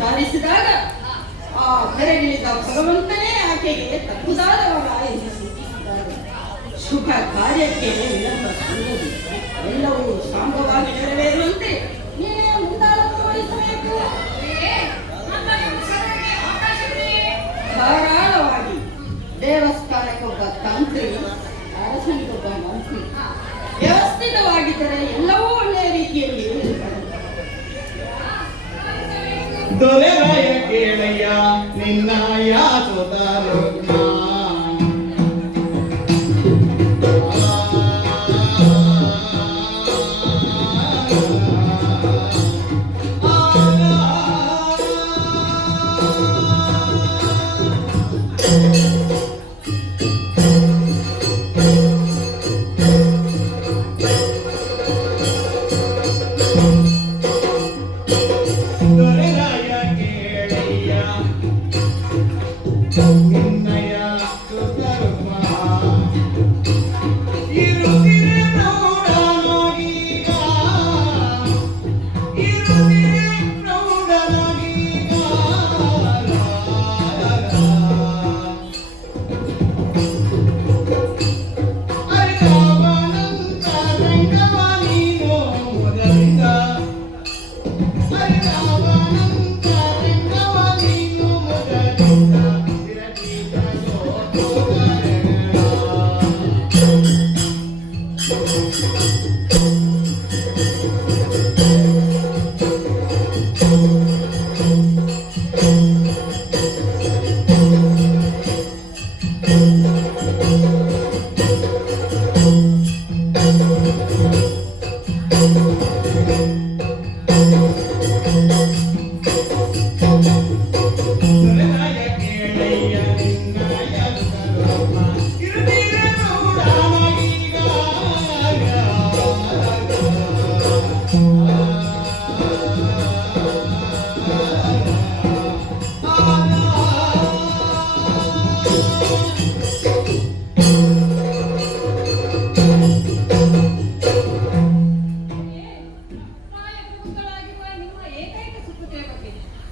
ವಿಚಾರಿಸಿದಾಗ ಆ ಕೆರೆಗಿಳಿದ ಭಗವಂತನೇ ಆಕೆಗೆ ತಕ್ಕುದಾದ ವರ ಎಂದು ಸೂಚಿಸಿದ್ದಾರೆ. ಶುಭ ಕಾರ್ಯಕ್ಕೆ ವಿಳಂಬ ಸಂಗತಿ ಎಲ್ಲವೂ ಸಾಂಗವಾಗಿ ನೆರವೇರುವಂತೆ ನೀನೇ ಮುಂದಾಳತ್ವ ವಹಿಸಬೇಕು. ಧಾರಾಳವಾಗಿ ದೇವಸ್ಥಾನಕ್ಕೊಬ್ಬ ತಂತ್ರಿ, ಅರಸನಿಗೊಬ್ಬ ಮಂತ್ರಿ, ವ್ಯವಸ್ಥಿತವಾಗಿದ್ದರೆ ಎಲ್ಲವೂ ಒಳ್ಳೆಯ ರೀತಿಯಲ್ಲಿ ದೊರೆರಾಯ ಕೇಳಯ್ಯ ನಿನ್ನ ಯಾಸುತ್ತಾರೋ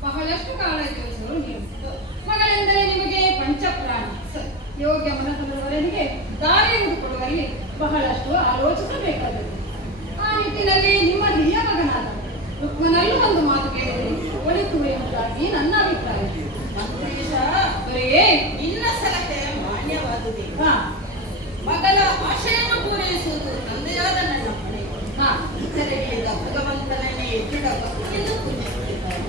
ಬಹಳಷ್ಟು ಕಾಳಜಿಗಳು ನೀವು. ಮಗಳೆಂದರೆ ನಿಮಗೆ ಪಂಚಪ್ರಾಣಿ. ಯೋಗ್ಯ ಮನಸ್ಸುಳ್ಳವರಿಗೆ ದಾರಿ ಹುಡುಕೊಡುವಲ್ಲಿ ಬಹಳಷ್ಟು ಆಲೋಚಿಸಬೇಕಾದದ್ದು. ಆ ನಿಟ್ಟಿನಲ್ಲಿ ನಿಮ್ಮ ಹಿರಿಯ ಮಗನಾದ ರುಕ್ಮನಲ್ಲೂ ಒಂದು ಮಾತು ಕೇಳಿದರೆ ಒಳಿತು ಎಂಬುದಾಗಿ ನನ್ನ ಅಭಿಪ್ರಾಯ. ನಿನ್ನ ಸಲಹೆ ಮಾನ್ಯವಾದುದೇ. ಮಗಳ ಆಶೆಯನ್ನು ಪೂರೈಸುವುದು ತಂದೆಯಾದ ನನ್ನ ಹೊಣೆ. ತೆರೆಗಿಳಿದ ಭಗವಂತನನ್ನೇ ಎತ್ತಿಡ ಭಕ್ತಿಯನ್ನು ಪೂಜಿಸುತ್ತಿದ್ದಾರೆ.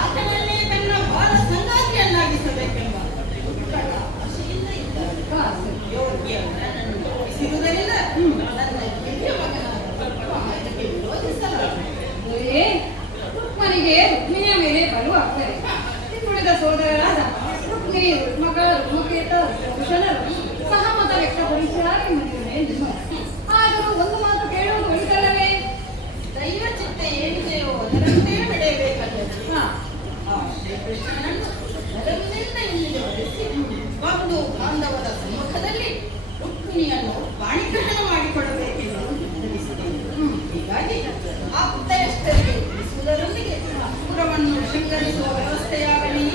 ಆತನನ್ನೇ ತನ್ನ ಬಾಲ ಸಂಗಾತಿಯನ್ನಾಗಿಸಬೇಕೆಂಬ ಉತ್ಕಟ ಆಶೆಯಿಂದ ಇದ್ದಾರೆ. ಯೋಗ್ಯ ನನ್ನನ್ನು ಒಪ್ಪಿಸಿರುವುದರಿಂದ ನನ್ನ ಹಿರಿಯ ಮಗನಾದ ಇದಕ್ಕೆ ವಿರೋಧಿಸಲಾಗಿದೆ. ರುಕ್ಮನಿಗೆ ರುಕ್ಮಿಣಿಯ ಮೇಲೆ ಬರುವ ಆಗ್ತದೆ. ಇನ್ನುಳಿದ ಸೋದರರಾದ ರುಕ್ಮಿಣಿ, ಮಗಳ ರುಕ್ಮಕೇತ ಕುಶಲರು ಸಹಮತ ವ್ಯಕ್ತಪಡಿಸಿದ್ದಾರೆ ಎಂಬುದು. ಆದರೂ ಒಂದು ಮಾತು ಕೇಳುವುದು ಒಳಿತಲ್ಲವೇ? ದೈವ ಚಿತ್ತ ಏನಿದೆಯೋ ಅದರಂತೆ ನಡೆಯಬೇಕಲ್ಲದೆ ಶ್ರೀಕೃಷ್ಣನನ್ನು ನರವಿನಿಂದ ಇಲ್ಲಿಗೆ ಬರೆಸಿ ಬಂಧು ಬಾಂಧವರ ಸಮ್ಮುಖದಲ್ಲಿ ರುಕ್ಮಿಣಿಯನ್ನು ಪಾಣಿಗ್ರಹಣ ಮಾಡಿಕೊಳ್ಳಬೇಕೆಂದು ನಿರ್ಧರಿಸಿದೆವು. ಹೀಗಾಗಿ ಆಪ್ತಯಷ್ಟರಿಗೆ ತಿಳಿಸುವುದರೊಂದಿಗೆ ಪುರವನ್ನು ಶೃಂಗರಿಸುವ ವ್ಯವಸ್ಥೆಯಾಗಲಿ,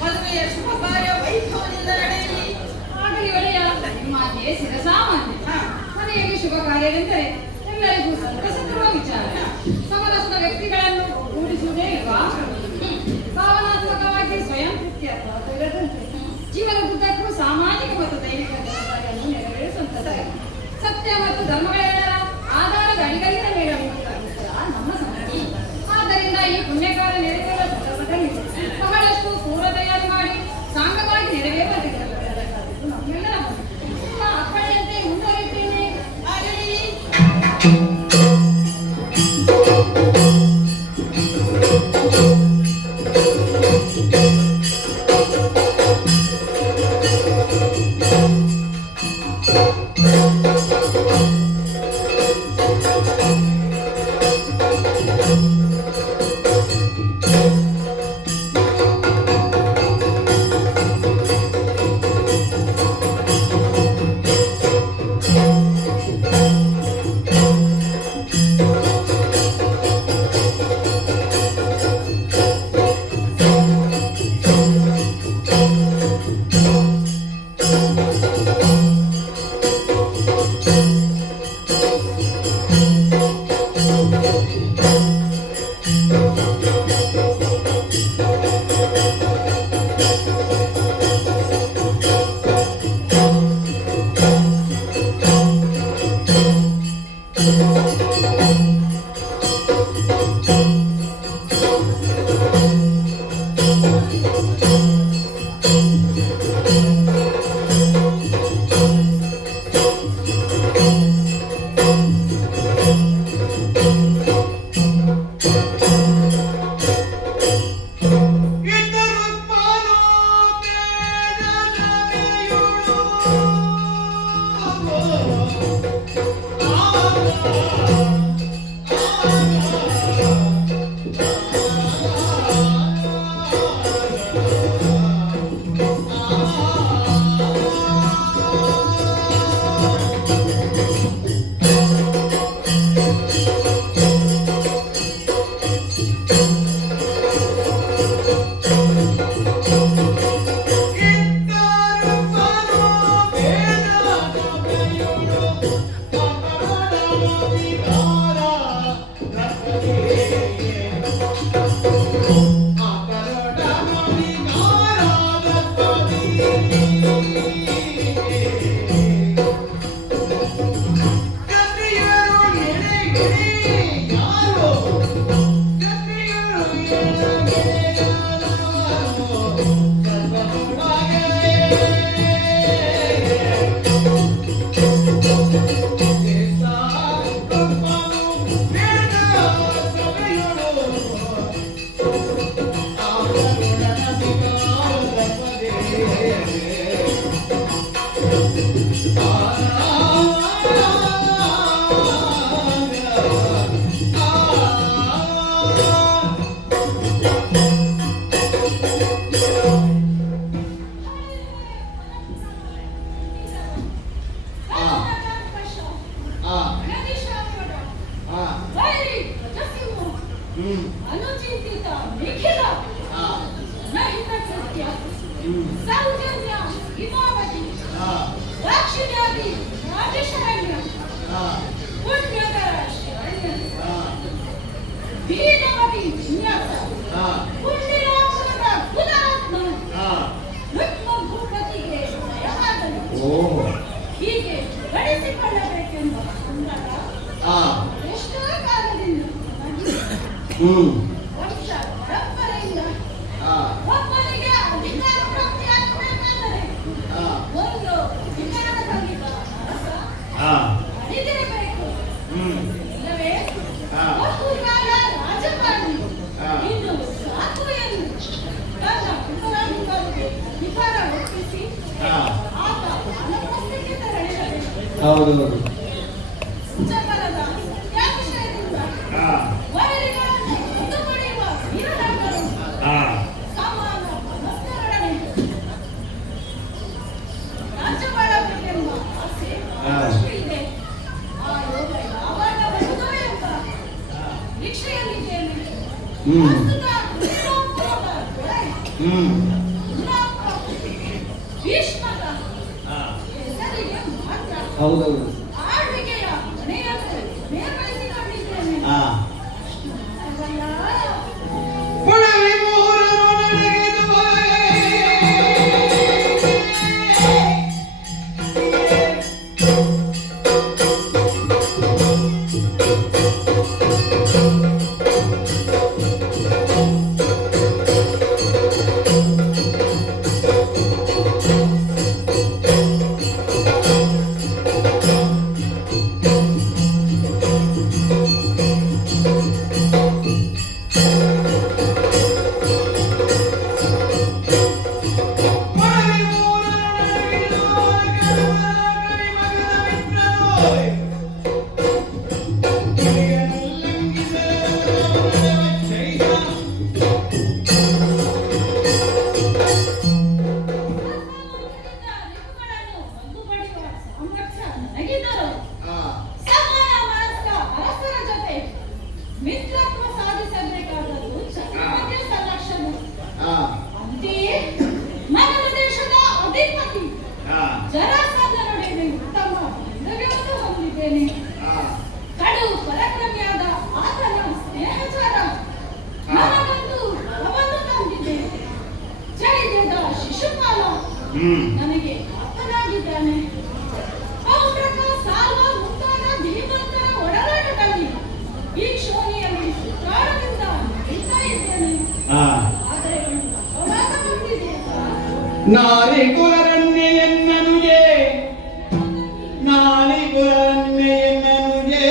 ಮದುವೆಯ ಶುಭ ಕಾರ್ಯ ವೈಭವದಿಂದ ನಡೆಯಲಿ. ಆಗಲಿ ಒಳ್ಳೆಯ ಮಾತೆ ಶಿರಸಾಮಾನ್ಯ. ಮನೆಯಲ್ಲಿ ಶುಭ ಕಾರ್ಯವೆಂದರೆ ಎಲ್ಲರಿಗೂ ಸಂತಸ ತರುವ ವಿಚಾರ. ಸಮರಸದ ವ್ಯಕ್ತಿಗಳನ್ನು ಕೂಡಿಸುವುದೇ ವಿವಾಹ. ಭಾವನಾತ್ಮಕವಾಗಿ ಸ್ವಯಂ ತೃಪ್ತಿಯತ್ವ ಜೀವನದುದ್ದಕ್ಕೂ ಸಾಮಾಜಿಕ ಮತ್ತು ದೈವಿಕ ಜವಾಬ್ದಾರಿಯನ್ನು ನೆರವೇರಿಸುತ್ತದೆ. ಸತ್ಯ ಮತ್ತು ಧರ್ಮಗಳೆಲ್ಲರ ಆಧಾರದ ಅಡಿಗಳಿಂದ ನೀಡಬೇಕಾಗುತ್ತದೆ ನಮ್ಮ ಸಂಸ್ಕೃತಿ. ಆದ್ದರಿಂದ ಈ ಪುಣ್ಯಕಾರ್ಯ ನೆರವೇರುವ ಸಂದರ್ಭದಲ್ಲಿ ಬಹಳಷ್ಟು ಪೂರ್ವ ತಯಾರಿ ಮಾಡಿ ಸಾಂಗವಾಗಿ ನೆರವೇರಬೇಕಾಗುತ್ತದೆ. ನಮ್ಮೆಲ್ಲರ ಅಪ್ಪಣೆಯಂತೆ ಮುಂದುವರಿಯುತ್ತೇನೆ. ಆಗಲಿ. ಯಾರು ಗತಿಗಳು ಅನುಚಿಂತಿತ ನಿಖಿಲ ರಹಿತ ಕೃತ್ಯ ಸೌಜನ್ಯ ಹಿಮಾವತಿ ದಾಕ್ಷಿಣ್ಯಾದಿ ರಾಜಶರಣ್ಯ ಪುಣ್ಯಕರ ಶರಣ್ಯ ದೀನವತಿ ವಿನ್ಯಾಸ ಪುಣ್ಯರಾಕ್ಷದ ಕುಲರತ್ನ ರುಕ್ಮ ಭೂಪತಿಗೆ ದಯವಾದನು ಹೀಗೆ ಗಳಿಸಿಕೊಳ್ಳಬೇಕೆಂಬ ಸಂದರ್ಭ ಎಷ್ಟೋ ಕಾಲದಿಂದ ವಂಶ ಪರಂಪರೆಯಿಂದ ಒಬ್ಬನಿಗೆ ಅಧಿಕಾರ ಪ್ರಾಪ್ತಿಯಾಗಬೇಕಾದರೆ ಒಂದು ವಿಚಾರದಲ್ಲಿ ಅರಸ ಅರಿದಿರಬೇಕು. ಇಲ್ಲವೇ ಬಹುಕಾಲ ರಾಜಕಾರಣಿ ಇನ್ನು ಸಾಕು ಎಂದು ತನ್ನ ಪುತ್ರನಿಗೆ ಅಧಿಕಾರ ಒಪ್ಪಿಸಿ ಆತ ಅನುಪಸ್ಥಿತಿಗೆ ತೆರಳಿರಬೇಕು. ಹೌದು ಜಗರದ ಸತ್ಯಾವಿಷಯದಿಂದ ವೈರಿಗಳನ್ನು ಹೊತ್ತುಪಡೆಯುವ ವೀರನಾಗಲು ಸಮಾನ ಮನಸ್ಕರೊಡನೆ ರಾಜ್ಯವಾಳಬೇಕೆಂಬ ಆಸೆ ಇದೆ. ಆ ಯೋಗ ಯಾವಾಗ ಬರುತ್ತೋ ಎಂಬ ನಿರೀಕ್ಷೆಯಲ್ಲಿದ್ದೇನೆ. ಪ್ರಸ್ತುತ ವಿಶ್ವಾತ್ಮಕ ದೊರೆ ಭೀಷ್ಮಕ ಹೆಸರಿಗೆ ಮಾತ್ರ ಹೌದೌದು ಆಳ್ವಿಕೆಯ ಹೊಣೆಯನ್ನು ನಿರ್ವಹಿಸಿಕೊಂಡಿದ್ದೇನೆ. ಮಿತ್ರತ್ವ ಸಾಧಿಸಬೇಕಾದದ್ದು ಚಕ್ರವರ್ತಿಯ ಸಲಕ್ಷಣ. ಅಂತೆಯೇ ಮಗಧ ದೇಶದ ಅಧಿಪತಿ ಜರಾಸಂಧನೊಡನೆ ಉತ್ತಮ ಬಾಂಧವ್ಯವನ್ನು ಹೊಂದಿದ್ದೇನೆ. ಕಡು ಪರಾಕ್ರಮಿಯಾದ ಆತನ ಸ್ನೇಹಚಾರ ನನಗಂತೂ ಬಲವನ್ನು ತಂದಿದೆ. ಚೈತ್ಯದ ಶಿಶುಪಾಲ ನನಗೆ ಆಪ್ತನಾಗಿದ್ದಾನೆ. ಪೌಂಡ್ರಕ ಸಾಲ್ವ ಮುಂತಾದ ಧೀಮಂತರ ಒಡನಾಟದಲ್ಲಿ ಈ ಕ್ಷೋಣಿಯಲ್ಲಿ ಸುತ್ತಾಡದಿಂದ ನಿಲ್ತಾ ಇದ್ದೇನೆ. ಆದರೆ ಒಂದು ಅಪವಾದ ಬಂದಿದೆ. ನಾರಿ ಕುಲರಣ್ಯೆಯನ್ನನುಗೆ ನಾರಿ ಕುಲರಣ್ಯೆಯನ್ನನುಗೆ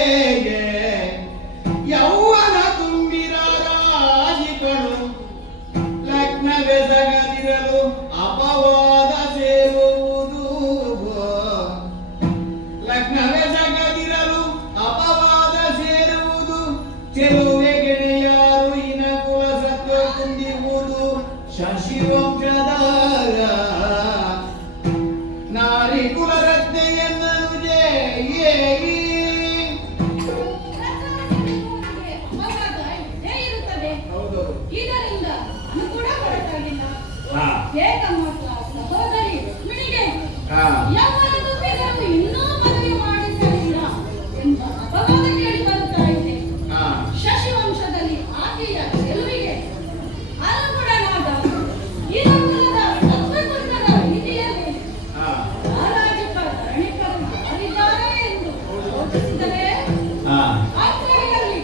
ಯೌವನ ತುಂಬಿರಾರಾಜಿಗಳು ಲಗ್ನವೆಸಗದಿರಲು ಅಪವಾದ ಸೇರುವುದು. ಲಗ್ನವೆಸಗದಿರಲು ಅಪವಾದ ಸೇರುವುದು. ಚೆಲುವೆ ಗೆಳೆಯಾರು ಇನ ಕುಲ ಸತ್ವ ಕುಂದಿರುವುದು. ಶಶಿವಂಶದ ನಾರಿ ಕುಲರತ್ನೆಯನ್ನನುಗೆ ಅಪವಾದ ಇದ್ದೇ ಇರುತ್ತದೆ. ಹೌದು ಇದರಿಂದ ಅನುಕೂಲ ಹೊರತಾಗಿಲ್ಲ. ಏಕಮಾತ್ರ ಸಹೋದರಿ ರುಕ್ಮಿಣಿಗೆ ಯೌವನ ತುಂಬಿದರೂ ಇನ್ನೂ ಮದುವೆ ಮಾಡಿಸಲಿಲ್ಲ ಎಂಬ ಅಪವಾದ ಕೇಳಿ ಬರುತ್ತಾ ಇದೆ. ಶಶಿವಂಶದಲ್ಲಿ ಆಕೆಯ ಗೆಲುವಿಗೆ ಅನುಗುಣನಾದ ಇರಕುಲದ ತತ್ವಗುರುಗಳ ರೀತಿಯಲ್ಲಿ ಸಾಮಾಜಿಕ ಧರಣಿಕರು ಮಾಡಿದ್ದಾರೆ ಎಂದು ಯೋಚಿಸಿದರೆ ಆತನಿಯಲ್ಲಿ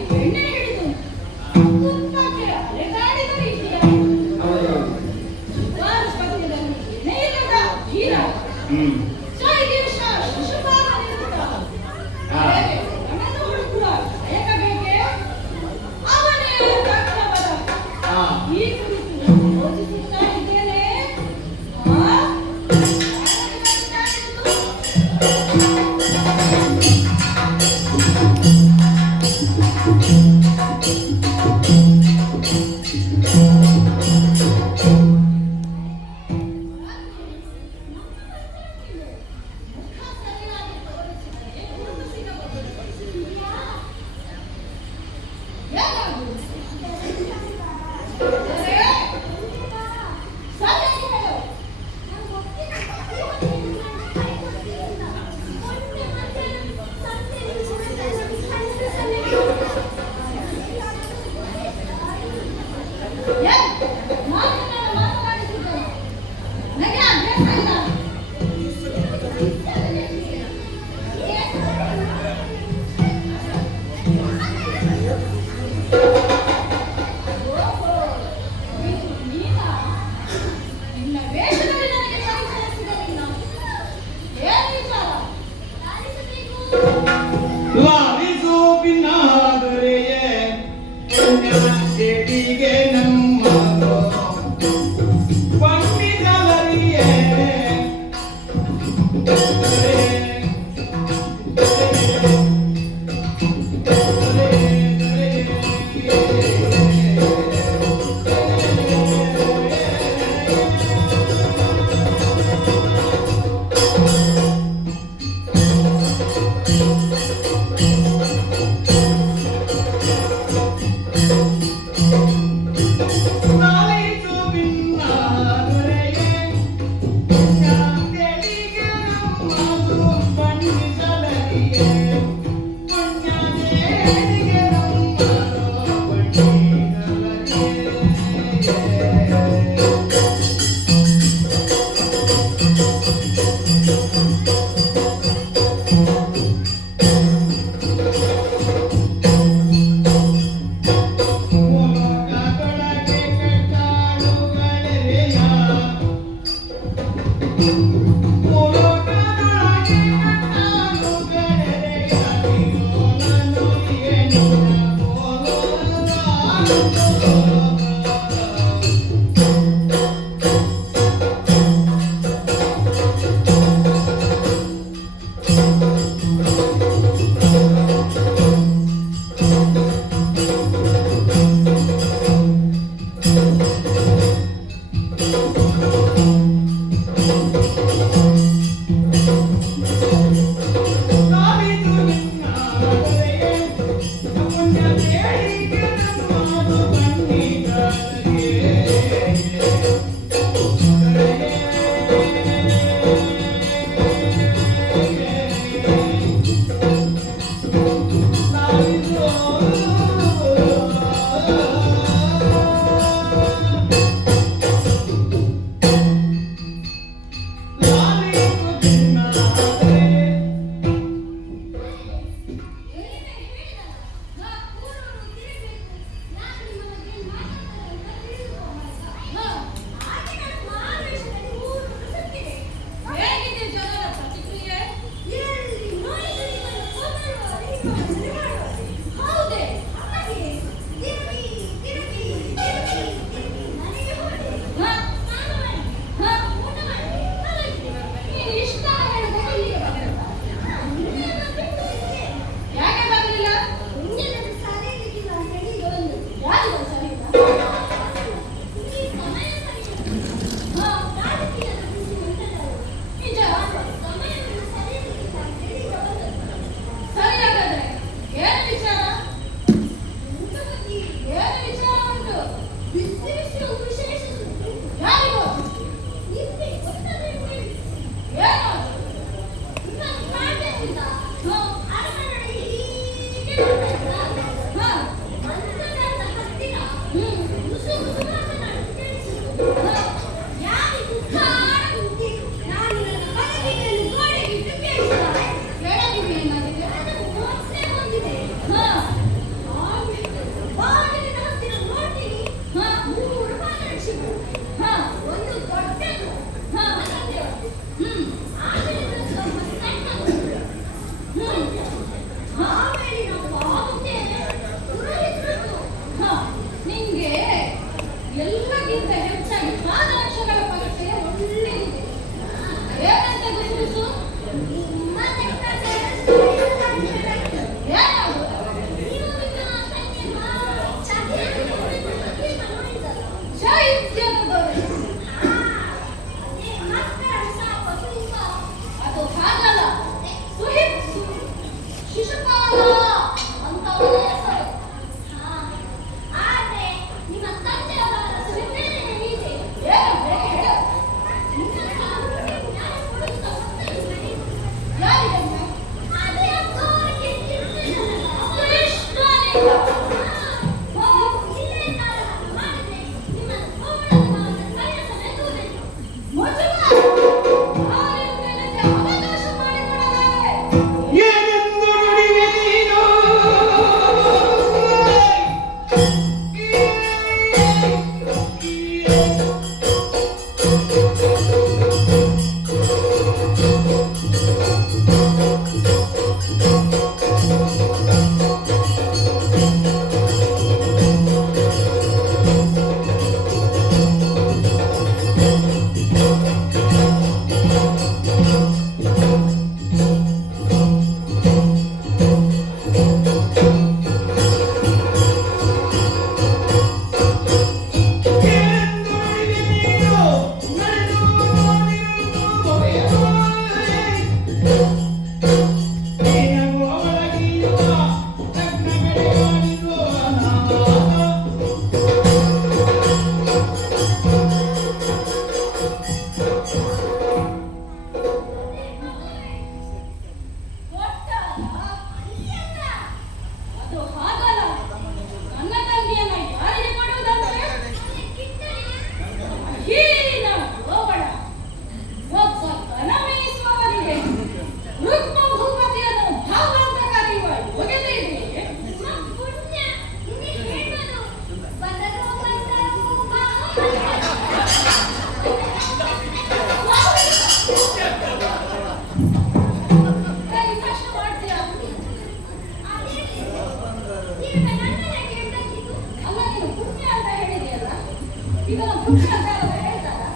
ಇದನ್ನ ಪುಣ್ಯ ಅಂತ ಯಾರಾದ್ರೂ ಹೇಳ್ತಾರಾ?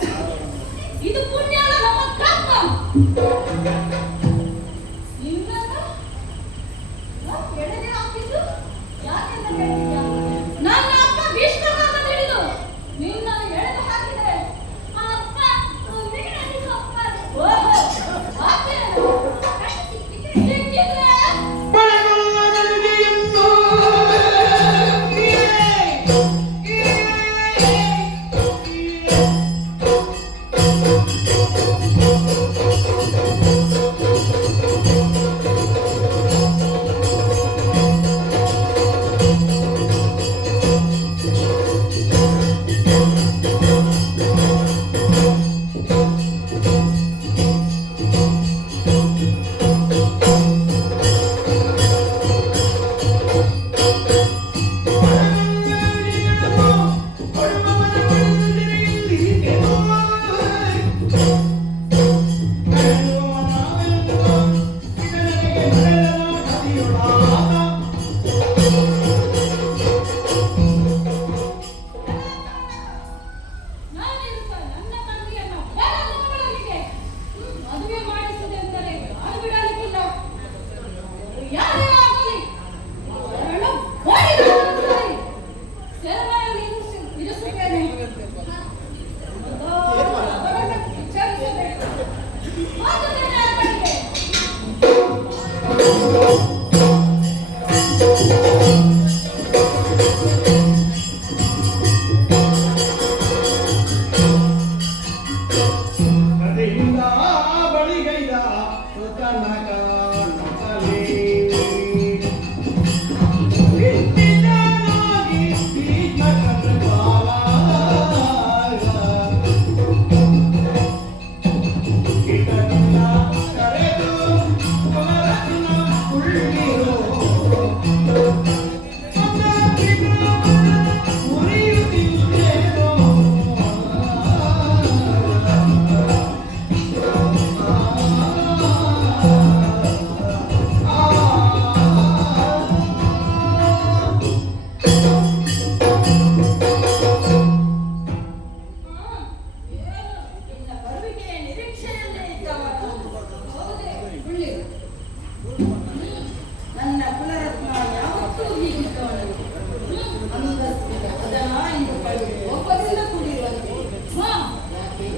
ಇದು ಪುಣ್ಯ ಅಲ್ಲ, ನಮ್ಮ ಕರ್ಮ. ನಿನ್ನನ್ನು ಎಳೆದೇ ಹಾಕಿದ್ದು ಯಾಕೆಂತ ಕೇಳ್ತಿದ್ಯಾ? ನನ್ನ ಅಪ್ಪ ಭೀಷ್ಮಕಾಂತ ತಿಳಿದು ನಿನ್ನನ್ನು ಎಳೆದು ಹಾಕಿದೆ. ಆ ಅಪ್ಪ ನೀನು ಅಪ್ಪ. ಓಹೋ, ಆತೇನು? ಸಿಕ್ಕಿದ್ರೆ ಪಡೆಬಲ್ಲ ನನಗೆಯನ್ನು ನನ್ನ ಕುಲರತ್ನ ಯಾವತ್ತೂ ಹೀಗಿದ್ದವನು. ಅಂಗಸ್ತಿಗೆ ಅದನ ಎಂದು ಕಳೆದು ಒಬ್ಬರಿಂದ ಕೂಡಿರುವಂತೆ. ಯಾಕೆ?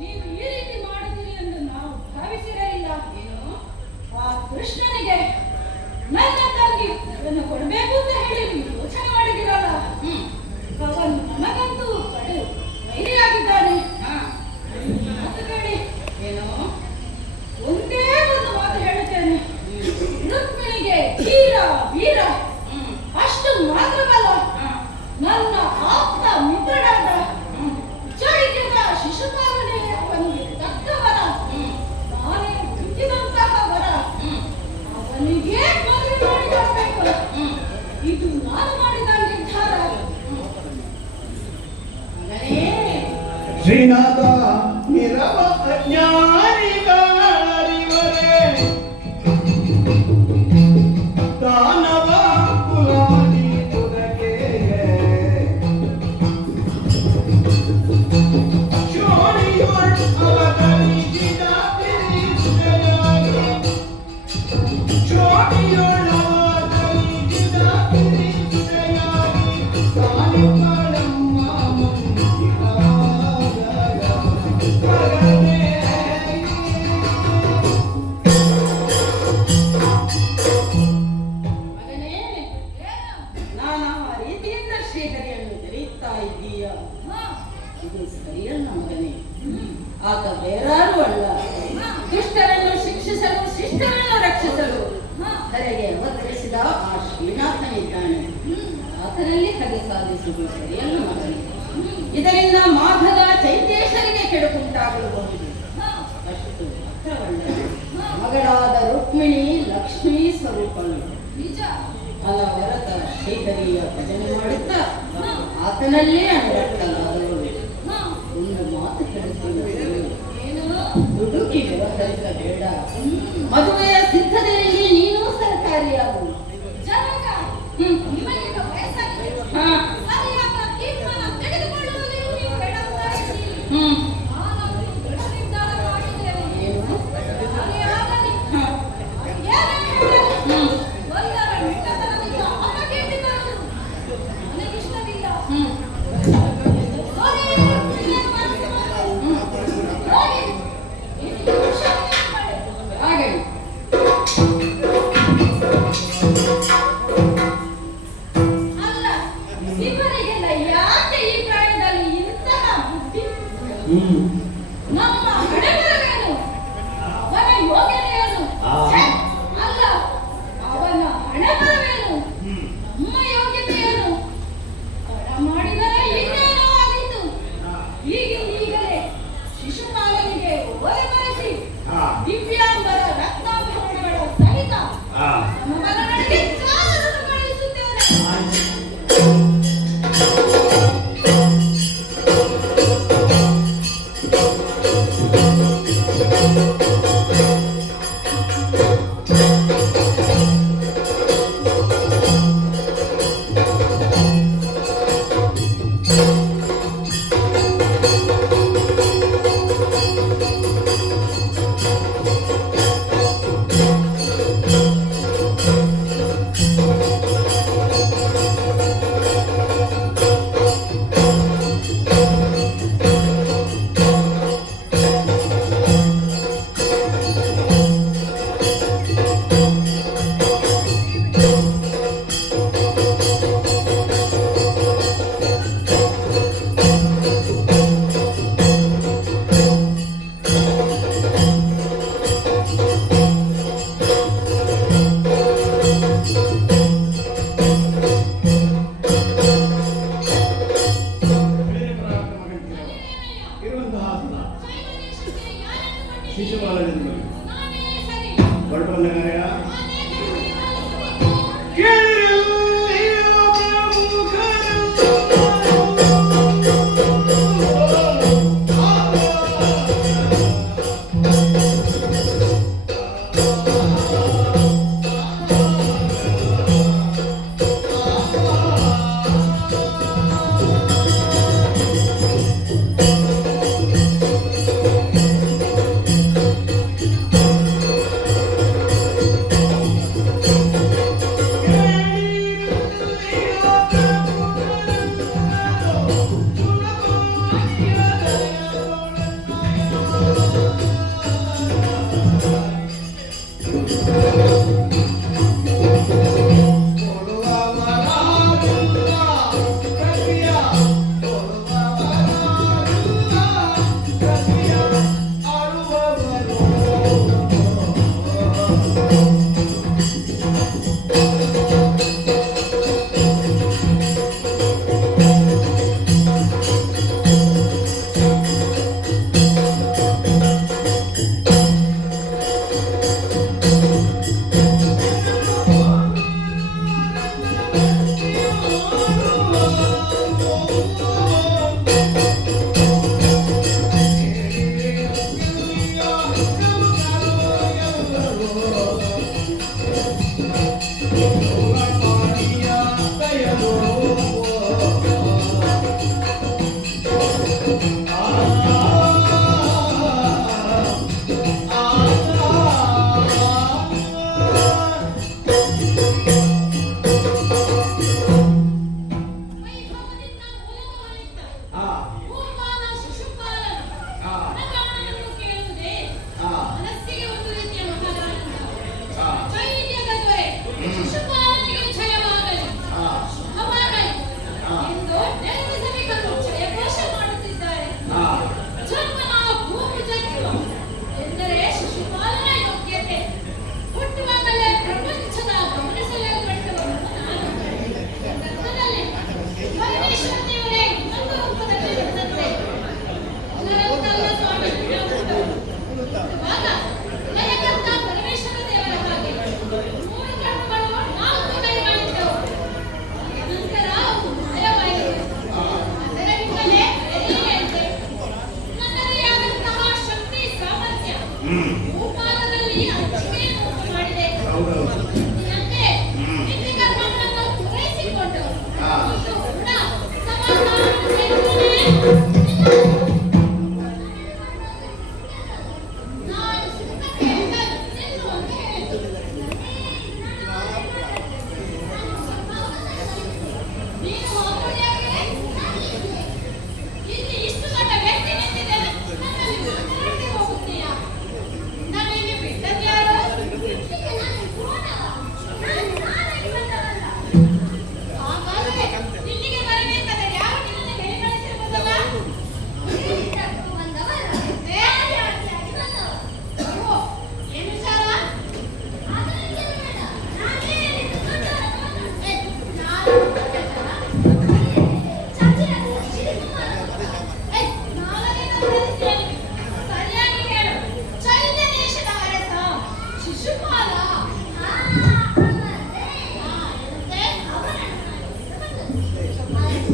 ನೀವು ಈ ರೀತಿ ಮಾಡಿದ್ದೀರಿ ಎಂದು ನಾನು ಭಾವಿಸಿರಲಿಲ್ಲ. ಕೃಷ್ಣನಿಗೆ ನನ್ನ ತಂಗಿ ಅದನ್ನು ಕೊಡಬೇಕು ಅಂತ ಹೇಳಿ ನೀವು ಯೋಚನೆ ಮಾಡಿದಿರಲ್ಲ. ಅವನು ನಮಗಂತೂ ಕಡು ವೈರಿಯಾಗಿದ್ದಾನೆ. ಮಾತು ಕೇಳಿ. ಏನೋ ಒಂದೇ ಒಂದು ಮಾತು ಹೇಳುತ್ತೇನೆ. ರುಕ್ಮಿಣಿಗೆ ಧೀರ ವೀರ ಅಷ್ಟು ಮಾತ್ರವಲ್ಲ, ನನ್ನ ಆಪ್ತ ಮಿತ್ರನಾದ ಚಳಿಕೆದ ಶಿಶುಪಾಲನೆ ಅವನಿಗೆ ತಕ್ಕವರ, ನಾನೇ ಹುಟ್ಟಿದಂತಹ ವರ ಅವನಿಗೆ ಮದುವೆ ಮಾಡಿಕೊಡಬೇಕು. ಇದು ನಾನು ಮಾಡಿದ ನಿರ್ಧಾರ. ಶ್ರೀನಾಥ ನಿರವ ಅಜ್ಞಾನಿಗಳರಿವರೇ ದಾನವ ಕುಲಾದಿ ತುದಕೆ ಶೋಣಿಯೋಳ್ ಅವತರಿಸಿದ ತಿರಿಸುರೆಯಾಗಿ ಶೋಣಿಯೋಳ್ ಅವತರಿಸಿದ ತಿರಿಸುರೆಯಾಗಿ ಕಾಲಿಗಳಮ್ಮ ಶ್ರೀಹರಿಯನ್ನು ಕರೆಯುತ್ತಾ ಇದ್ದೀಯ. ಇದು ಸರಿಯಲ್ಲ ಮಗನೇ. ಆತ ಬೇರಾರು ಅಲ್ಲ, ದುಷ್ಟರನ್ನು ಶಿಕ್ಷಿಸಲು ಶಿಷ್ಟರನ್ನು ರಕ್ಷಿಸಲು ಧರೆಗೆ ಅವತರಿಸಿದ ಆ ಶ್ರೀನಾಥನಿದ್ದಾನೆ. ಆತನಲ್ಲಿ ಹಗೆ ಸಾಧಿಸುವುದು ಸರಿಯಲ್ಲ ಮಗನೇ. ಇದರಿಂದ ಮಾಘದ ಚೈತೇಶ್ವರಿಗೆ ಕೆಡುಕುಂಟಾಗಬಹುದು. ಅಷ್ಟು ಮಾತ್ರವಲ್ಲ, ಮಗಳಾದ ರುಕ್ಮಿಣಿ ಲಕ್ಷ್ಮೀ ಸ್ವರೂಪಳು. ಅನವರತ ಶ್ರೀಹರಿಯ ಭಜನೆ ಮಾಡುತ್ತಾ ಆತನಲ್ಲೇ ಅನುರಕ್ತನಾದವಳು. ಒಂದು ಮಾತು ಕೇಳುತ್ತೇನೆ, ದುಡುಕಿ ವ್ಯವಹರಿಸಬೇಡ. ಮದುವೆಯ ಸಿದ್ಧತೆಯಲ್ಲಿ ನೀನು ಸರ್ಕಾರಿಯಾಗು. ನಮ್ಮ ಹಣೆಬರವೇನು, ಅವನ ಯೋಗ್ಯತೆಯೇನು? ಅಲ್ಲ, ಅವನ ಹಣೆಬರವೇನು, ನಮ್ಮ ಯೋಗ್ಯತೆಯೇನು? ತಡ ಮಾಡಿದರೆ ಇನ್ನೇನೋ ಆಗಿತ್ತು. ಈಗಲೇ ಶಿಶುಪಾಲನಿಗೆ ಓರೆಮರೆಸಿ ದಿವ್ಯಾಂಬರ ರತ್ನಾಭರಣಗಳ ಸಹಿತ ನಮ್ಮ ಮಗನಿಗೆ ಚಾಲನ್ನು ಕಳುಹಿಸುತ್ತೇನೆ. ಶಿಶುಪಾಲದಿಂದ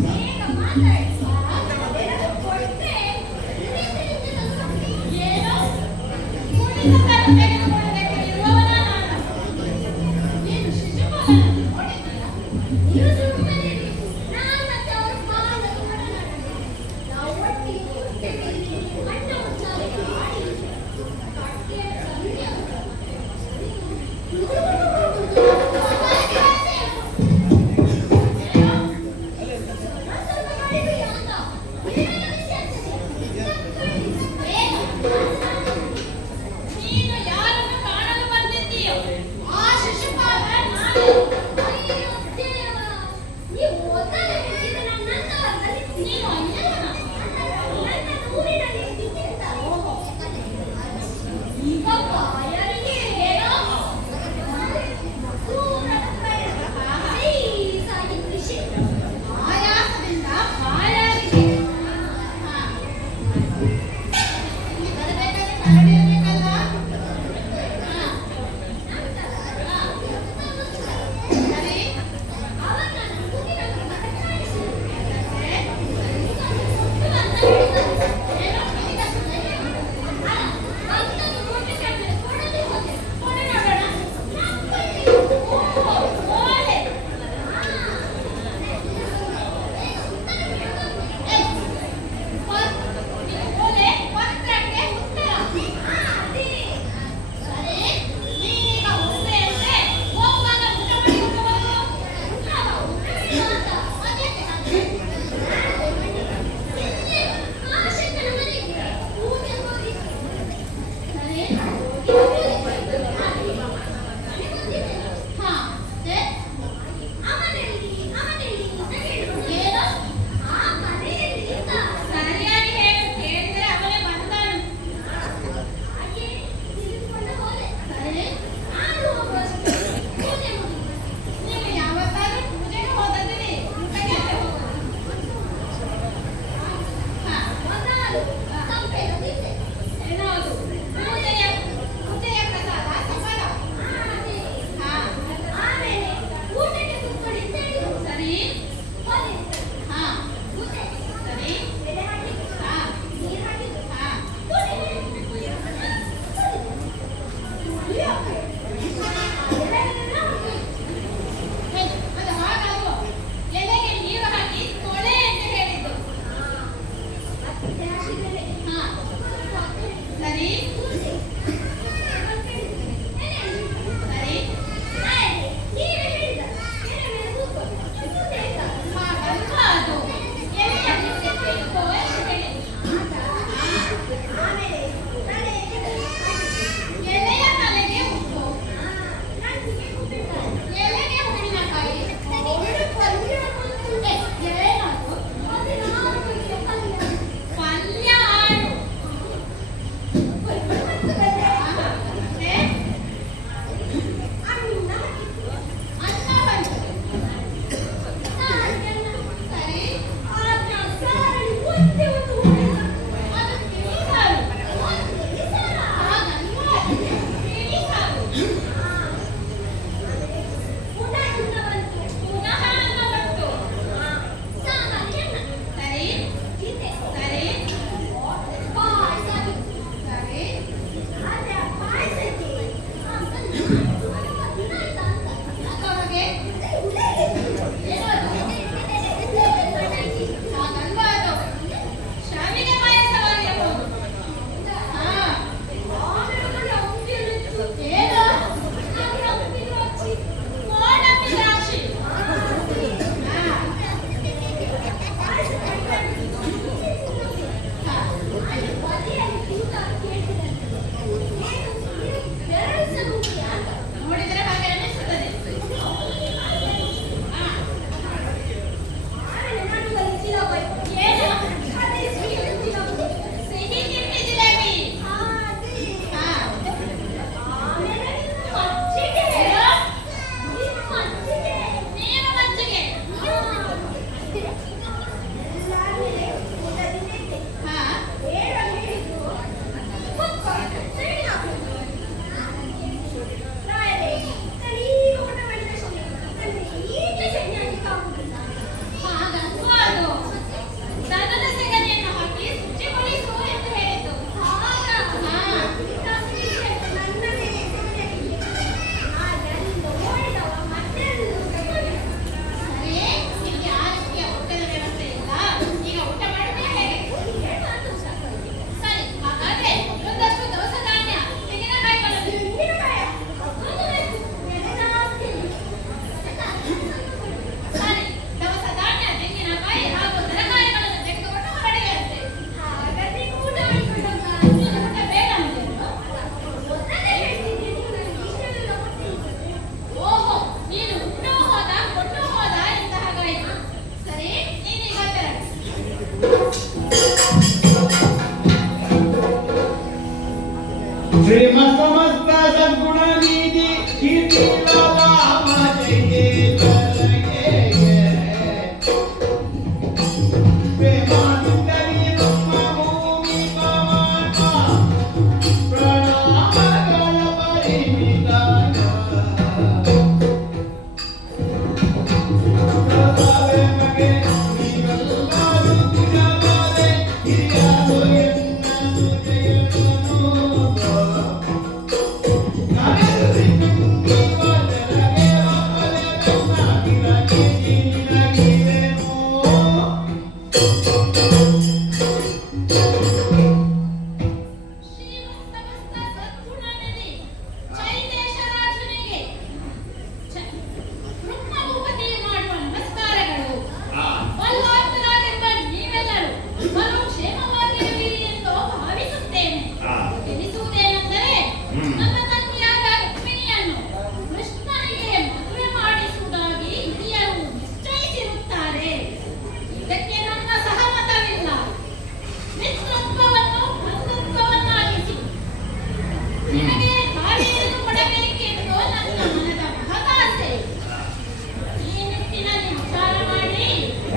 ಬೇಗ ಮಾತಾಡಿ. ಏನಾದ್ರು ಕೊಟ್ರೆ ಏನೋ ಕುಡಿತವನ್ನು ತೆಗೆದುಕೊಳ್ಳಬೇಕಿರುವವನ ನಾನು. ಏನು ಶಿಶುಪಾಲನನ್ನು ನೋಡಿದ್ದೀಯ? ನೀವು ಸುಮ್ಮನೆ ಇರಿ. ನಾನು ಮತ್ತೆ ಅವರು ಬಹಳ ದೂರನಾಡಿದ್ದೇವೆ. ನಾವು ಒಟ್ಟಿಗೆ ಕೂರ್ತೇವೆ. ಅಣ್ಣ ಮುಚ್ಚಾಲೆಗೆ ಆಡಿ ಕಟ್ಟೆಯ ಸಂಧ್ಯಾ ನೀನು ಯಾರನ್ನು ಕಾಣಲು ಬಂದಿದ್ದೀಯೋ ಆ ಶಿಶುಪಾಲ ನಾನು. ಅಯ್ಯೋ ದೇವ, ನೀವು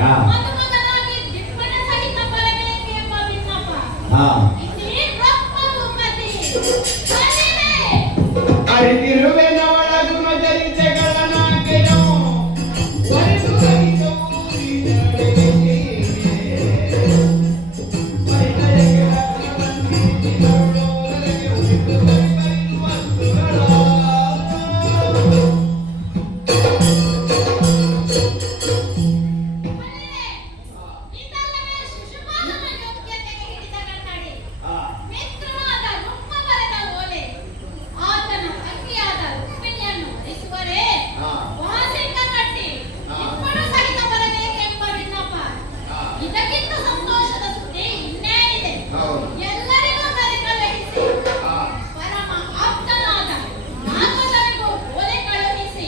ಹಾ. ಮದುಮಗನಾಗಿ ದಿಬ್ಬಣ ಸಹಿತ ಬರಬೇಕೆಂಬ ವಿನ್ನಪ. ಹಾ. ಇಲ್ಲಿ ಬ್ರಹ್ಮಗುಮತಿ. ಬನ್ನಿರೆ. ಅರಿತಿರುವೆ ನವಳ ಗುಣಚರಿತೆಗಳನ್ನಾಗೆಯೋ ಒರೆದು ರಹಿತವು ಈ ನಡೆಗೆ. ಮೈದಳೆಗೆ ರತ್ನವನ್ನಿಟ್ಟು ನೋಡೋದಕ್ಕೆ ಉಳಿದು ಬರಿಬರಿ ವಸ್ತುಗಳ. ಬನ್ನಿರೆ. ಇದಲ್ಲವೇ ಶಿಶುಪಾಲನ ಯೋಗ್ಯತೆಗೆ ಹಿಡಿದ ಕನ್ನಡಿ. ಆ, ಮಿತ್ರನಾದ ರುಕ್ಮ ಬರೆದ ಓಲೆ. ಆತನ ತಂಗಿಯಾದ ರುಕ್ಮಿಣಿಯನ್ನು ವರಿಸುವರೇ. ಆ. ವಾಸಿಕ ಕಟ್ಟಿ ಆ. ಇಬ್ಬರು ಸಹಿತ ಬರಬೇಕೆಂಬ ವಿನ್ನಪ. ಆ. ಇದಕ್ಕಿಂತ ಸಂತೋಷದ ಸುದ್ದಿ ಇನ್ನೇನಿದೆ. ಹೌದು. ಎಲ್ಲರಿಗೂ ಕರೆಕಳುಹಿಸಿ ಆ. ಪರಮ ಆಪ್ತನಾದ ನಾಗದನಿಗೂ ಓಲೆ ಕಳುಹಿಸಿ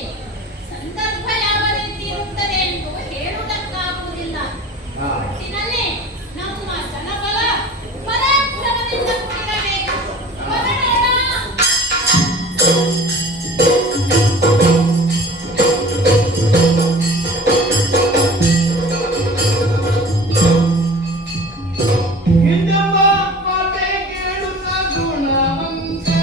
ಸಂದರ್ಭ ಯಾವ ರೀತಿ ಇರುತ್ತದೆ ಎಂದು ಹೇಳುವುದಕ್ಕಾಗುವುದಿಲ್ಲ. ಆ. ಒಟ್ಟಿನಲ್ಲಿ ನಮ್ಮ ಜನಬಲ ಪರಾಕ್ರಮದಿಂದ ಕೂಡಿರಬೇಕು. ಹೊರಡೋಣ. ಹಿಂದೆಂಬ ಮಾತೆ ಕೇಳುತ್ತ ಗುಣವಂತೆ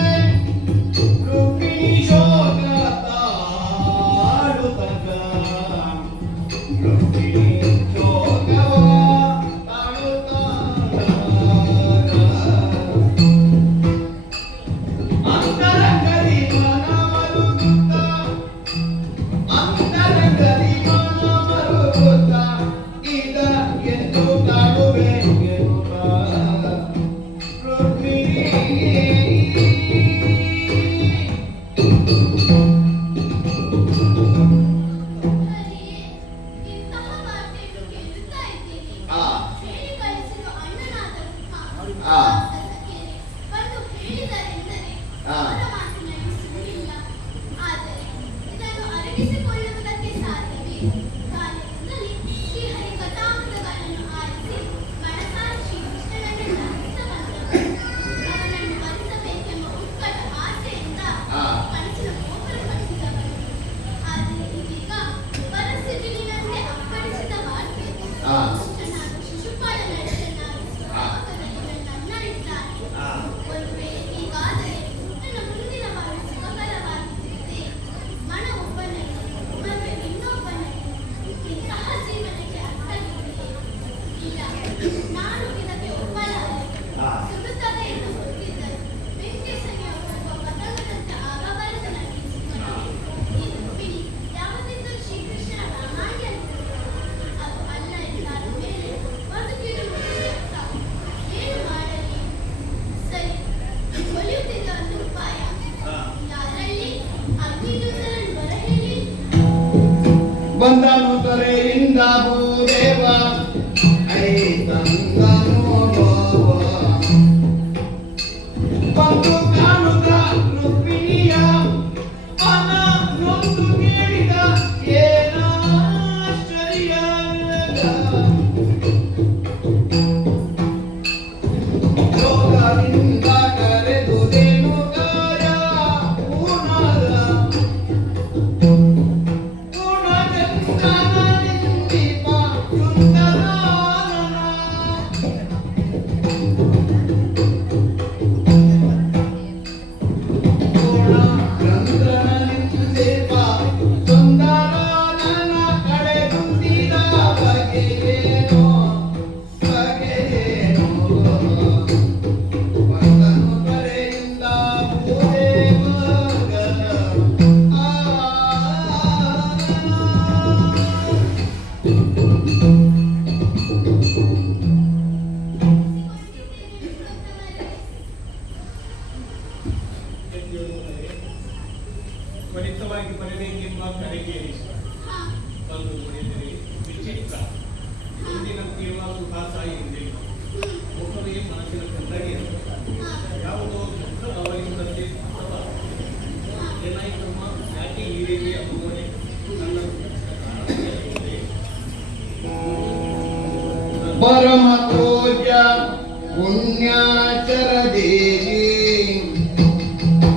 ರುಕ್ಮಿಣಿ ಶೋಕ ತಾಳುತ್ತಗ. ರುಕ್ಮಿಣಿ ಶೋಕವ ತಾಳುತ್ತಾಗ. ಅಂತರಂಗದಿ ಮನ ಮರುಗುತ್ತ, ಅಂತರಂಗದಿ ಮನ ಮರುಗುತ್ತ, ಇದ ಎಂದು ಕಾಡುವೆ ಎನ್ನುತ್ತ ರುಕ್ಮಿಣಿ. ಇಂತಹ ವಾರ್ತೆಯನ್ನು ಕೇಳುತ್ತಾ ಇದ್ದೀನಿ. ಆ. ಹೇಳಿ ಕಳಿಸಿದ ಅಣ್ಣನಾದ ರುಕ್ಮ ಆ. ಸಖಿಯರೇ, ಬಂದು ಹೇಳಿದರೆಂದರೆ ಆ. ಅವರ ಮಾತಿನಲ್ಲಿ ಸುಳ್ಳಿಲ್ಲ. ಆದರೆ ಇದನ್ನು ಅರಗಿಸಿಕೊಳ್ಳುವುದಕ್ಕೆ ಸಾಧ್ಯವೇ? ಬಾಲ್ಯದಿಂದಲೇ ಶ್ರೀಹರಿ ಕಥಾಮೃತಗಳನ್ನು ಆಲಿಸಿ ಮನಸಾರೆ ಶ್ರೀಕೃಷ್ಣನನ್ನು ಧ್ಯಾನಿಸುತ್ತಾ ಬಂದವರು. ಅವನನ್ನು ವರಿಸಬೇಕೆಂಬ ಉತ್ಕಟ ಆಸೆಯಿಂದ ಆ. ಕನಸಿನ ಗೋಪುರ ಕಟ್ಟಿದವರು. ಆದರೆ ಇದೀಗ ಪರಿಸ್ಥಿತಿಗಿನಂತೆ ಅಪ್ಪಳಿಸಿದ ವಾರ್ತೆ. ಆ. ದುಷ್ಟನಾದ ಶಿಶುಪಾಲನನ್ನಾಗಿಸುವ ಪಾಪದಲ್ಲಿ ನನ್ನಳಿದ್ದಾನೆ. ಆ. ಒಂದು ವೇಳೆ ಹೀಗಾದರೆ ನನ್ನ ಮುಂದಿನ ಬಾಳು ಸುಖಕರವಾಗಿದ್ದರೆ ಮನ ಒಬ್ಬನಲ್ಲಿ ಮದುವೆ ಇನ್ನೊಬ್ಬನಲ್ಲಿ ಇಂತಹ ಜೀವನಕ್ಕೆ ಅರ್ಥವಿದೆಯೇ? ಇಲ್ಲ, ನಾನು ಇದಕ್ಕೆ ಒಪ್ಪಲಾರೆ. ಆ. ಸುಡುತ್ತದೆ ಎಂದು ಗೊತ್ತಿದ್ದರೂ ವೆಂಕಟೇಶನಿಗೆ ಒಬ್ಬ ಪತಂಗದಂತೆ ಆಗಬಾರದ ನನಗೆ ಚಿಕ್ಕವನಿಗೆ ಈ ರುಕ್ಮಿಣಿ ಯಾವತ್ತಿದ್ದರೂ ಶ್ರೀಕೃಷ್ಣನ ಪ್ರಾಮಾಣ್ಯವಿದ್ದರೂ ಅದು ಅಲ್ಲ ಎಂದಾದ ಮೇಲೆ ಬದುಕಿರುವುದು ವ್ಯರ್ಥ. ಏನು ಮಾಡಲಿ? ಸರಿ, ಒಲಿಯುತ್ತಿದ್ದ ಒಂದು ಉಪಾಯ. ಯಾರಲ್ಲಿ ಅಗ್ನಿದುಂದರನ್ನು ಬರಹೇಳಿ ಬಂದನು ತೊರೆಯಿಂದ ಭೂದೇವ ಐ ತಂದನು ನೋವ. ಬಂದು ಕಾಣುತ್ತ ರುಕ್ಮಿಣಿಯ ಮನ ನೊಂದು ಕೇಳಿದ ಏನಾಶ್ಚರ್ಯ. ಯೋಗದಿಂದ ಕರೆದುದೇನು ಕಾರ್ಯ ಪೂರ್ಣದ ಪೂರ್ಣಚಂದ್ರನಿಂದೀಪ ಸುಂದರಾನನ. ಪೂರ್ಣಚಂದ್ರನಿಂದೀಪ ಸುಂದರಾನನ ಕಡೆಗುಂದಿದ ಬಗೆಯೇನೋ ಬಗೆಯೇನೋ. ಬಂದನು ತೊರೆಯಿಂದ ಭೂದೇವಗನ. ಆ. ತ್ವರಿತವಾಗಿ ಬರಬೇಕೆಂಬ ಕರೆಗೆ ಬಂದು ನೋಡಿದರೆ ವಿಚಿತ್ರ. ಮುಂದಿನ ಕೇವಲ ಸುಖಾಸ ಎಂದಿಲ್ಲ. ಮುಖವೇ ಮನಸ್ಸಿನ ಕಂದಗೆ ಯಾವುದೋ ದುಃಖ ಅವರಿಂದಂತೆ ಅಥವಾ ಏನಾಯ್ತಮ್ಮ ಯಾಕೆ ಈ ರೀತಿ ಅನುಭವನೆ ನನ್ನ ಪರಮ ಪೂಜ್ಯ ಪುಣ್ಯಾಚರ ದೇವಿ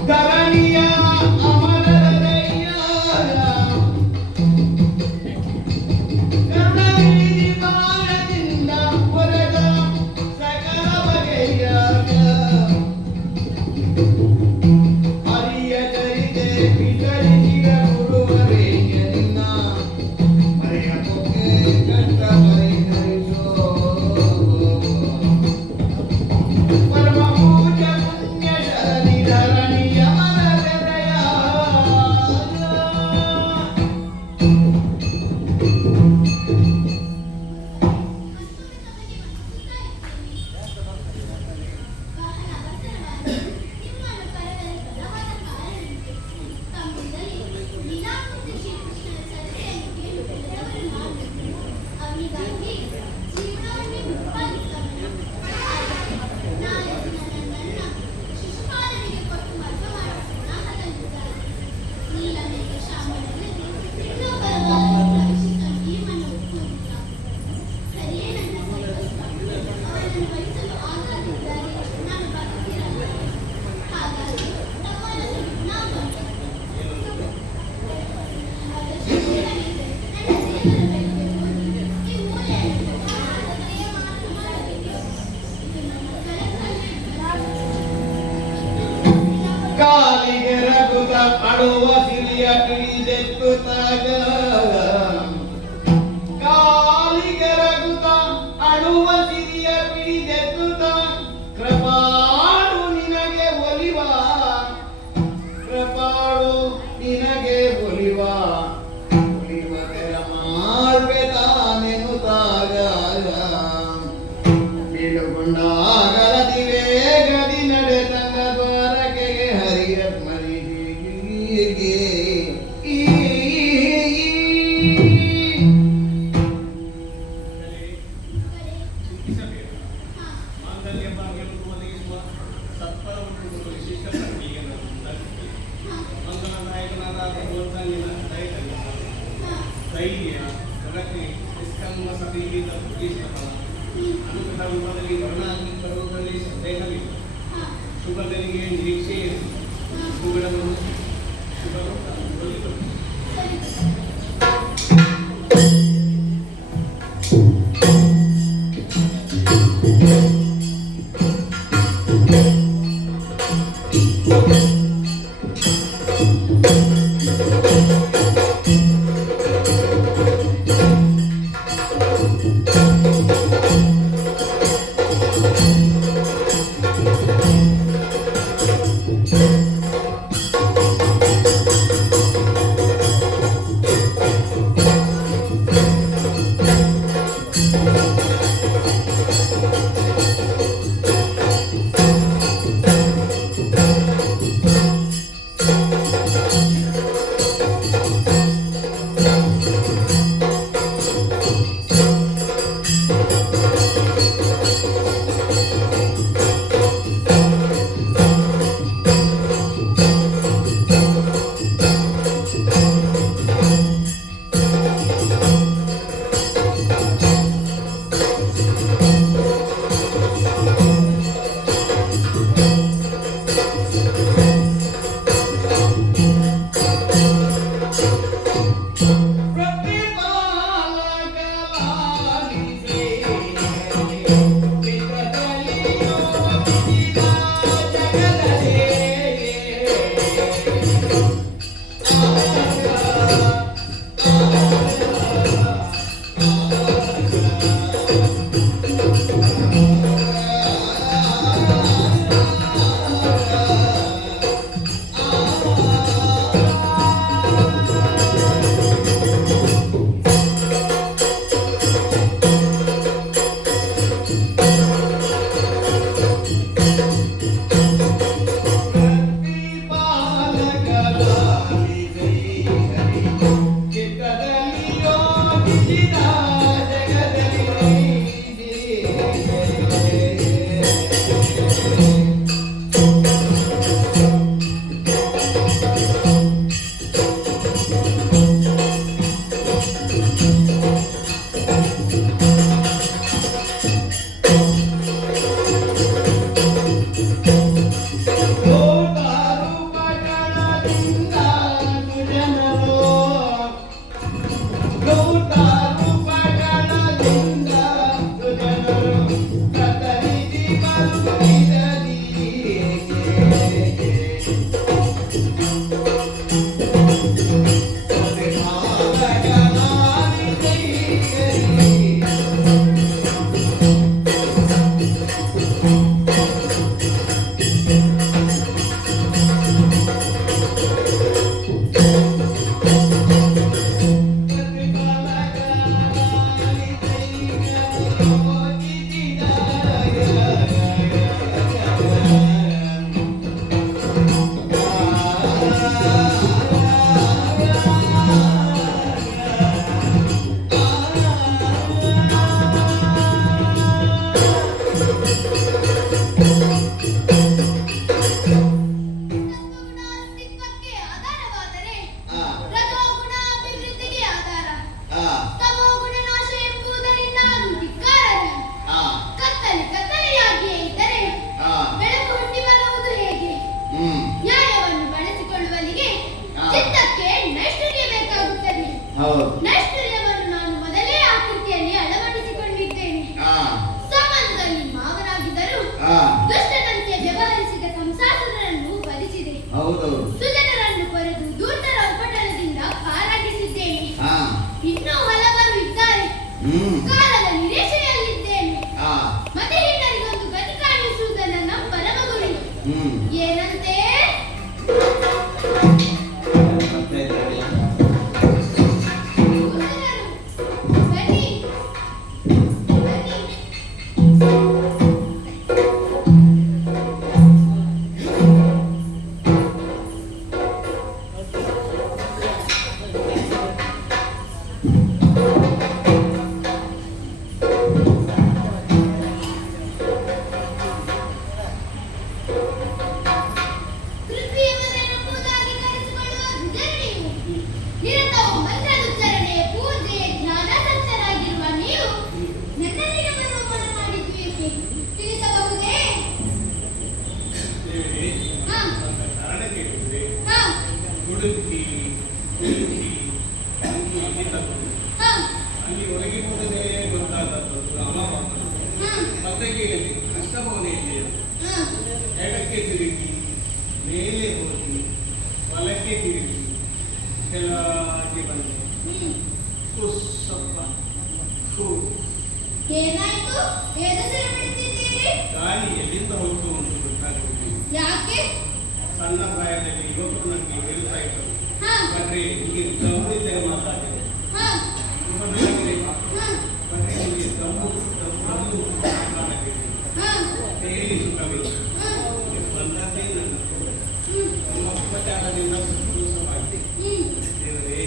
ಧರಣಿಯ ಅಮರರಯ್ಯ ಕರುಣಾನಿಧಿಯ ಕಾಲಿಗೆ ರಘುತ ಪಡುವ ಸಿರಿಯ ಪಿಡಿದೆತ್ತುತ್ತಾಗ ಕಾಲಿಗೆ ರಘುತ ಅಡುವ ಸಿರಿಯ ಪಿಡಿದೆತ್ತುತ್ತ ಕೃಪಾಳು ನಿನಗೆ ಒಲಿವ ಕೃಪಾಳು ನಿನಗೆ ಒಲಿವ ಒಲಿವ ತೆರ ಮಾಡ್ಬೆ ತಾನೆನುತ್ತಾಗ ಬೀಳುಗೊಂಡಾಗಲದಿ ವೇಗದಿ ನಡೆತಂಗ ದ್ವಾರಕೆಗೆ ಹರಿಯ ಮರಿಗೆ ಚಿಂತಿಸಬೇಡ. ಮಾಂಗಲ್ಯ ಭಾಗ್ಯವನ್ನು ಒದಗಿಸುವ ಸತ್ಫಲವನ್ನು ವಿಶಿಷ್ಟ ಶಕ್ತಿಗೆ ನಡೆಸುತ್ತೆ. ಮಂಗಲನಾಯಕನಾದ ಭಗವಂತ ನಿನ್ನ ದಯದಲ್ಲಿ ಧೈರ್ಯ ಪ್ರಗತಿ ನಿಷ್ಕರ್ಮ ಸತಿಯಿಂದ ಪ್ರತಿಷ್ಠಾಪನ ಅನುಗ್ರಹ ವಿಮಾನದಲ್ಲಿ ವರ್ಣಾಗಿ ಬರುವುದರಲ್ಲಿ ಸಂದೇಹವಿಲ್ಲ. ಶುಭಗಳಿಗೆ ನಿರೀಕ್ಷೆ ಇರಲಿ. ಶುಭಗಳನ್ನು ಶುಭರು ಒಲಿಗಳು. Go, ಕಾಲದ ನಿರೀಕ್ಷೆಯಲ್ಲಿದ್ದೇನೆ. ಆ ಮತ್ತೆ ಹಿನ್ನರಿಗೊಂದು ಗತಿ ಕಾಣಿಸುವುದನ್ನ ನಮ್ಮ ಪರಮ ಗುರಿ. ಏನಂತೆ? ಮತ್ತೆ ಇದ್ರಲ್ಲಿ ಕೂತರರು. ಬನ್ನಿ ಬನ್ನಿ. ಪೃಥ್ವಿಯನ್ನೆಂಬುದಾಗಿ ಕರೆಸಿಕೊಳ್ಳುವ ಧರಣಿಯು. ನಿರತವು ಮಂತ್ರೋಚ್ಚಾರಣೆ, ಪೂಜೆ, ಧ್ಯಾನ ಸಚ್ಚರಾಗಿರುವ ನೀವು ನನ್ನಲ್ಲಿಗೆ ಬರುವ ಮನ ಮಾಡಿದ್ದು ಏಕೆ? ತಿಳಿಸಬಹುದೇ? ದೇವಿ, ಹಾ ಅಂತ ಕಾರಣ ಕೇಳಿದ್ರೆ ಹಾ ಉಡುಪಿ ಉಡುಪಿ ಅಂಗಿ ಇಲ್ಲಿ ತಗೊಂಡು ಹಾ ಅಲ್ಲಿ ಒಳಗೆ ಹೋಗದೆ ಗೊತ್ತಾದದ್ದು ಅಮಾವಾಸ. ಹಾ ಮತ್ತೆ ಕೇಳಿ ಅಷ್ಟಮೋನೆಯಲ್ಲಿ ಹಾ ಎಡಕ್ಕೆ ತಿರುಗಿ ಮೇಲೆ ಹೋಗಿ ಬಲಕ್ಕೆ ತಿರುಗಿ ಕೆಳಗೆ ಬಂದೆ. ಕುಸ್ಸಪ್ಪ ಹೂ ಏನಾಯ್ತು? ಏನು ಸಿರು ಬಿಡ್ತಿದ್ದೀರಿ? ಗಾಳಿ ಎಲ್ಲಿಂದ ಹೋಗ್ತು ಅಂತ ಗೊತ್ತಾಗುವುದಿಲ್ಲ. ಯಾಕೆ? ಸಣ್ಣ ಪ್ರಾಯದಲ್ಲಿ ಯುವಕರು ನನಗೆ ಹೇಳ್ತಾ ಇದ್ದರು, ಹಾ ಬಟ್ರೆ ನಿಮಗೆ ದಮ್ಮಿದ್ದರೆ ಮಾತಾಡಿದೆ, ಹಾ ಬಟ್ರೆ ಹಾ ನಿಮಗೆ ದಮ್ಮು ಮಾತಾಡಿದೆ ಹಾ ಹೇಳಿ ಸುಖವಿಲ್ಲ. ಹಾ ಬಂದದ್ದೇ ನನ್ನ ನಮ್ಮ ಉಪಚಾರದಿಂದ ಸಂತೋಷವಾಗಿದೆ. ದೇವರೇ,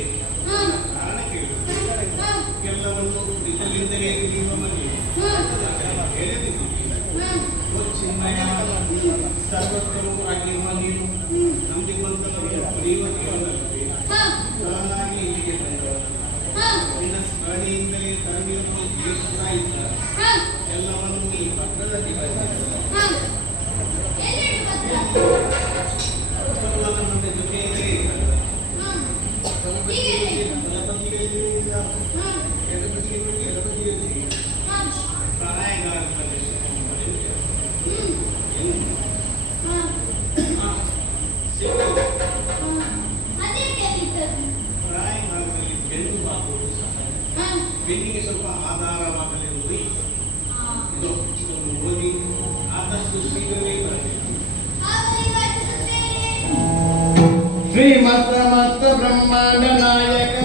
ಹಾ ಕಾರಣ ಕೇಳು. ಹಾ ಎಲ್ಲವನ್ನು ಇದರಿಂದಲೇ ತಿಳಿಯುವ ಮನೆ ಹಾ ಹೇಳಿದ್ದೀವಿ. ಓ ಚಿನ್ಮಯ, ಸರ್ವತ್ರವೂ ಆಗಿರುವ ನೀನು ನಮಗೆ ಬಂದವರು ಪಡೆಯುವ ಜೀವನದಲ್ಲಿ ಹಾ ನಾನಾಗಿ ಇಲ್ಲಿಗೆ ಬಂದವನು. ಹಾ ನಿನ್ನ ಸ್ಮರಣೆಯಿಂದಲೇ ತರಬೇಕು ಜೀವಿಸ್ತಾ ಇದ್ದ ಹಾ ಎಲ್ಲವನ್ನು ಈ ಪತ್ರದಲ್ಲಿ ಬರೆದಿದ್ದ. ಹಾ ಎಲ್ಲಿಡು ಪತ್ರ? ಪತ್ರವನ್ನು ನನ್ನ ಜೊತೆಯಲ್ಲೇ ಇದ್ದಾರೆ. ಹಾ ಹೀಗೆ ಬಲಬದಿಯಲ್ಲಿ ಹಾ ಎಡಬದಿಯಲ್ಲಿ ಎಡಬದಿಯಲ್ಲಿ ಹಾ ಪ್ರಾಯಗಾರದಲ್ಲಿ ಹಾ ಸಿಕ್ಕದು. ಅದೇಕೆ ಅಲ್ಲಿದ್ದದ್ದು? ಪ್ರಾಯಗಾರದಲ್ಲಿ ಬೆನ್ನು ಬಾಗುವುದು ಸಹಜ. ಹಾ ಬೆನ್ನಿಗೆ ಸ್ವಲ್ಪ ಆಧಾರವಾಗಲೆಂದು ಹಾ ಇದನ್ನು ಓದಿ ಆದಷ್ಟು ಶೀಘ್ರವೇ ಬರಬೇಕು. ಆದರೆ ವಾಚಿಸುತ್ತೇನೆ. ಶ್ರೀಮತ್ ಸಮಸ್ತ ಬ್ರಹ್ಮಾಂಡ ನಾಯಕ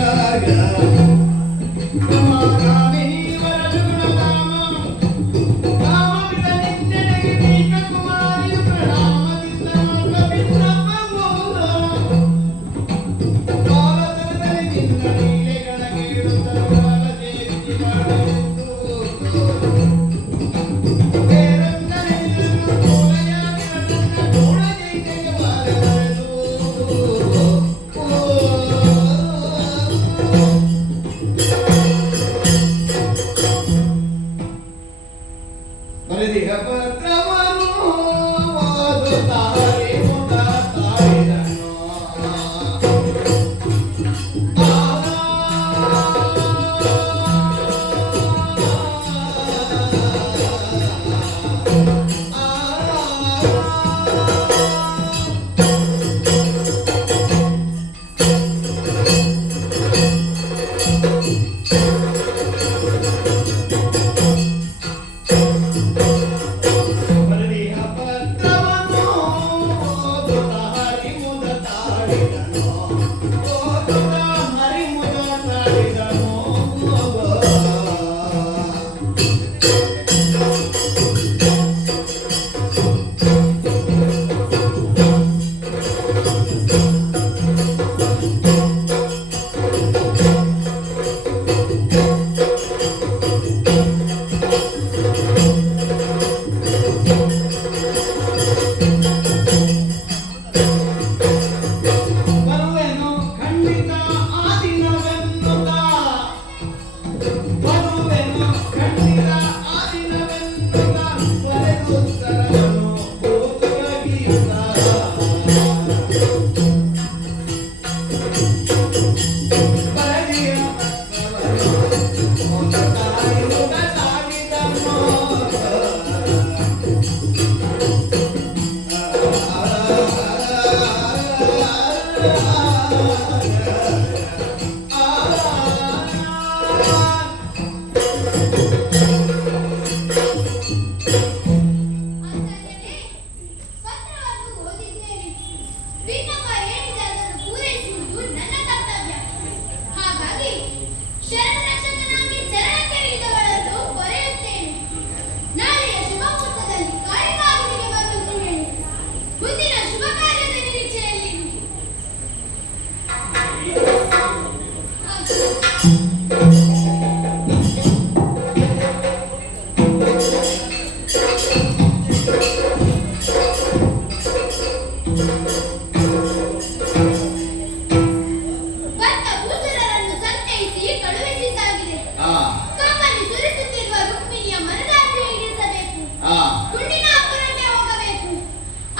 ಆ ಕಮ್ಮನಿ ಸುರಿಸುತ್ತಿರುವ ರುಕ್ಮಿಣಿಯ ಮನದಾಸೆ ಈಡೇರಿಸಬೇಕು. ಆ ಗುಂಡಿನ ಅಪ್ಪನಲ್ಲೇ ಹೋಗಬೇಕು.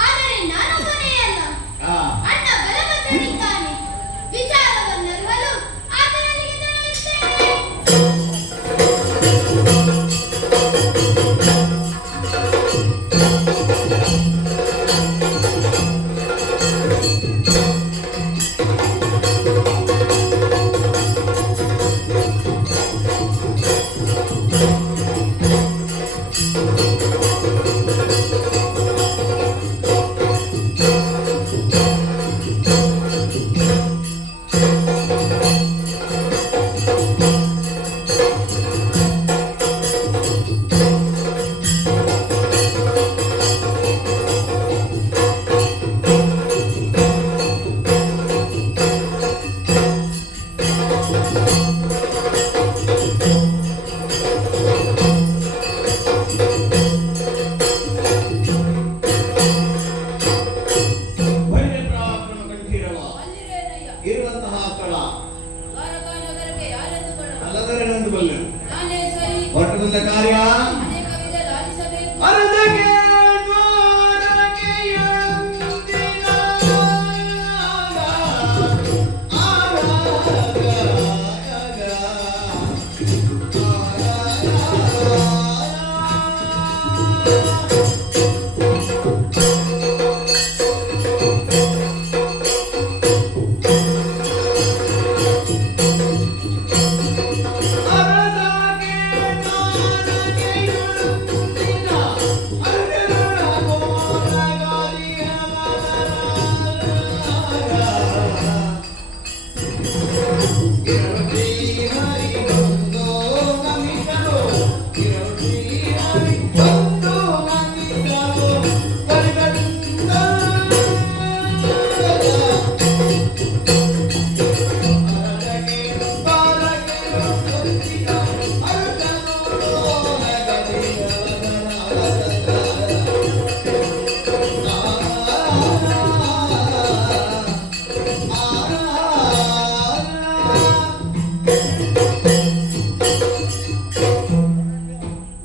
ಆದರೆ ನಾನು ಕೊನೆಯಲ್ಲ. ಆ ಅಣ್ಣ ಬಲಭದ್ರನಿದ್ದಾನೆ. ವಿಚಾರವನ್ನರಿಯಲು ಆತನಲ್ಲಿಗೆ ತೆರಳುತ್ತೇನೆ. ವೈರಪ್ರಾಕ್ರಮ ಕಂಠೀರವ ಅಲ್ಲಿರೇನಯ್ಯ? ಇರುವಂತಹ ಸ್ಥಳ ದ್ವಾರಕಾ ನಗರಕ್ಕೆ ಯಾರೆಂದು ಕೊಳ್ಳ? ಅಲ್ಲದರೆಂದು ಬಲ್ಲೆನು. ನಾನೇ ಸರಿ. ಹೊರಟು ಬಂದ ಕಾರ್ಯ ಅನೇಕ ವಿಧ ಲಾಲಿಸಬೇಕು. ಅರದಗೆ ದ್ವಾರಕೆಯಂದಿನ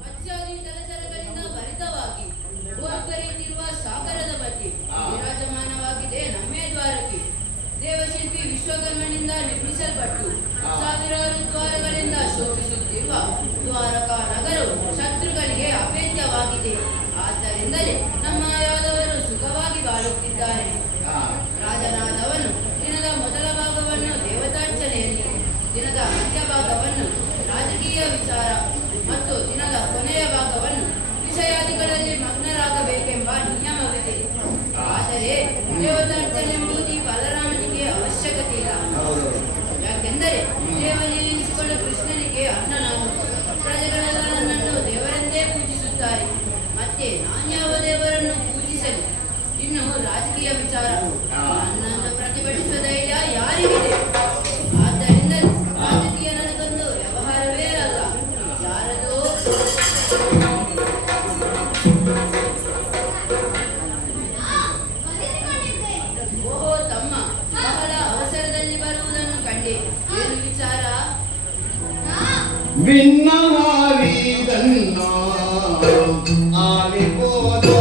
ಮತ್ಸ್ಯಾದಿ ಜಲಚರಗಳಿಂದ ಭರಿತವಾಗಿ ಭೂಹರಿತಿರುವ ಸಾಗರದ ಬಗ್ಗೆ ವಿರಾಜಮಾನವಾಗಿದೆ ನಮ್ಮೇ ದ್ವಾರಕೆ. ದೇವಶಿಲ್ಪಿ ವಿಶ್ವಕರ್ಮನಿಂದ ನಿರ್ಮಿಸಲ್ಪಟ್ಟು ಸಾವಿರಾರು ದ್ವಾರಗಳಿಂದ ಶೋಭಿಸುತ್ತಿರುವ ದ್ವಾರಕಾ ನಗರವು ಶತ್ರುಗಳಿಗೆ ಅಭೇದ್ಯವಾಗಿದೆ. ಆದ್ದರಿಂದಲೇ ನಮ್ಮ ಯಾದವರು ಸುಖವಾಗಿ ಬಾಳುತ್ತಿದ್ದಾರೆ. ರಾಜನಾದವನು ದಿನದ ಮೊದಲ ಭಾಗವನ್ನು ದೇವತಾರ್ಚನೆಯಲ್ಲಿ, ದಿನದ ಮಧ್ಯಭಾಗವನ್ನು ರಾಜಕೀಯ ವಿಚಾರ ಮತ್ತು ದಿನದ ಕೊನೆಯ ಭಾಗವನ್ನು ವಿಷಯಾದಿಗಳಲ್ಲಿ ಮಗ್ನರಾಗಬೇಕೆಂಬ ನಿಯಮವಿದೆ. ಆದರೆ ದೇವತಾರ್ಚನೆಂಬುದು ಈ ಬಲರಾಮನಿಗೆ ಅವಶ್ಯಕತೆ ಇಲ್ಲ. ಯಾಕೆಂದರೆ ದೇವರಲ್ಲಿ ನಿಲ್ಲಿಸಿಕೊಂಡ ಕೃಷ್ಣನಿಗೆ ಅಣ್ಣ ನಾನು. ಪ್ರಜೆಗಳೆಲ್ಲ ನನ್ನನ್ನು ದೇವರೆಂದೇ ಪೂಜಿಸುತ್ತಾರೆ. ಮತ್ತೆ ನಾನ್ಯಾವ ದೇವರನ್ನು ಪೂಜಿಸಲಿ? ಇನ್ನು ರಾಜಕೀಯ ವಿಚಾರ ನನ್ನನ್ನು ಪ್ರತಿಭಟಿಸುವ ಧೈರ್ಯ ಯಾರಿಗಿದೆ? ಆದ್ದರಿಂದ ರಾಜಕೀಯ ನನಗೊಂದು ವ್ಯವಹಾರವೇ ಅಲ್ಲ. ಯಾರದೋ ಬಂಧಿಸಿಕೊಂಡಿದ್ದೇನೆ. ಓಹೋ ತಮ್ಮ, ಬಹಳ ಅವಸರದಲ್ಲಿ ಬರುವುದನ್ನು ಕಂಡೆ. ಏನು ವಿಚಾರ? ಭಿನ್ನವಾದನ್ನು ಆಲಿಪೋದು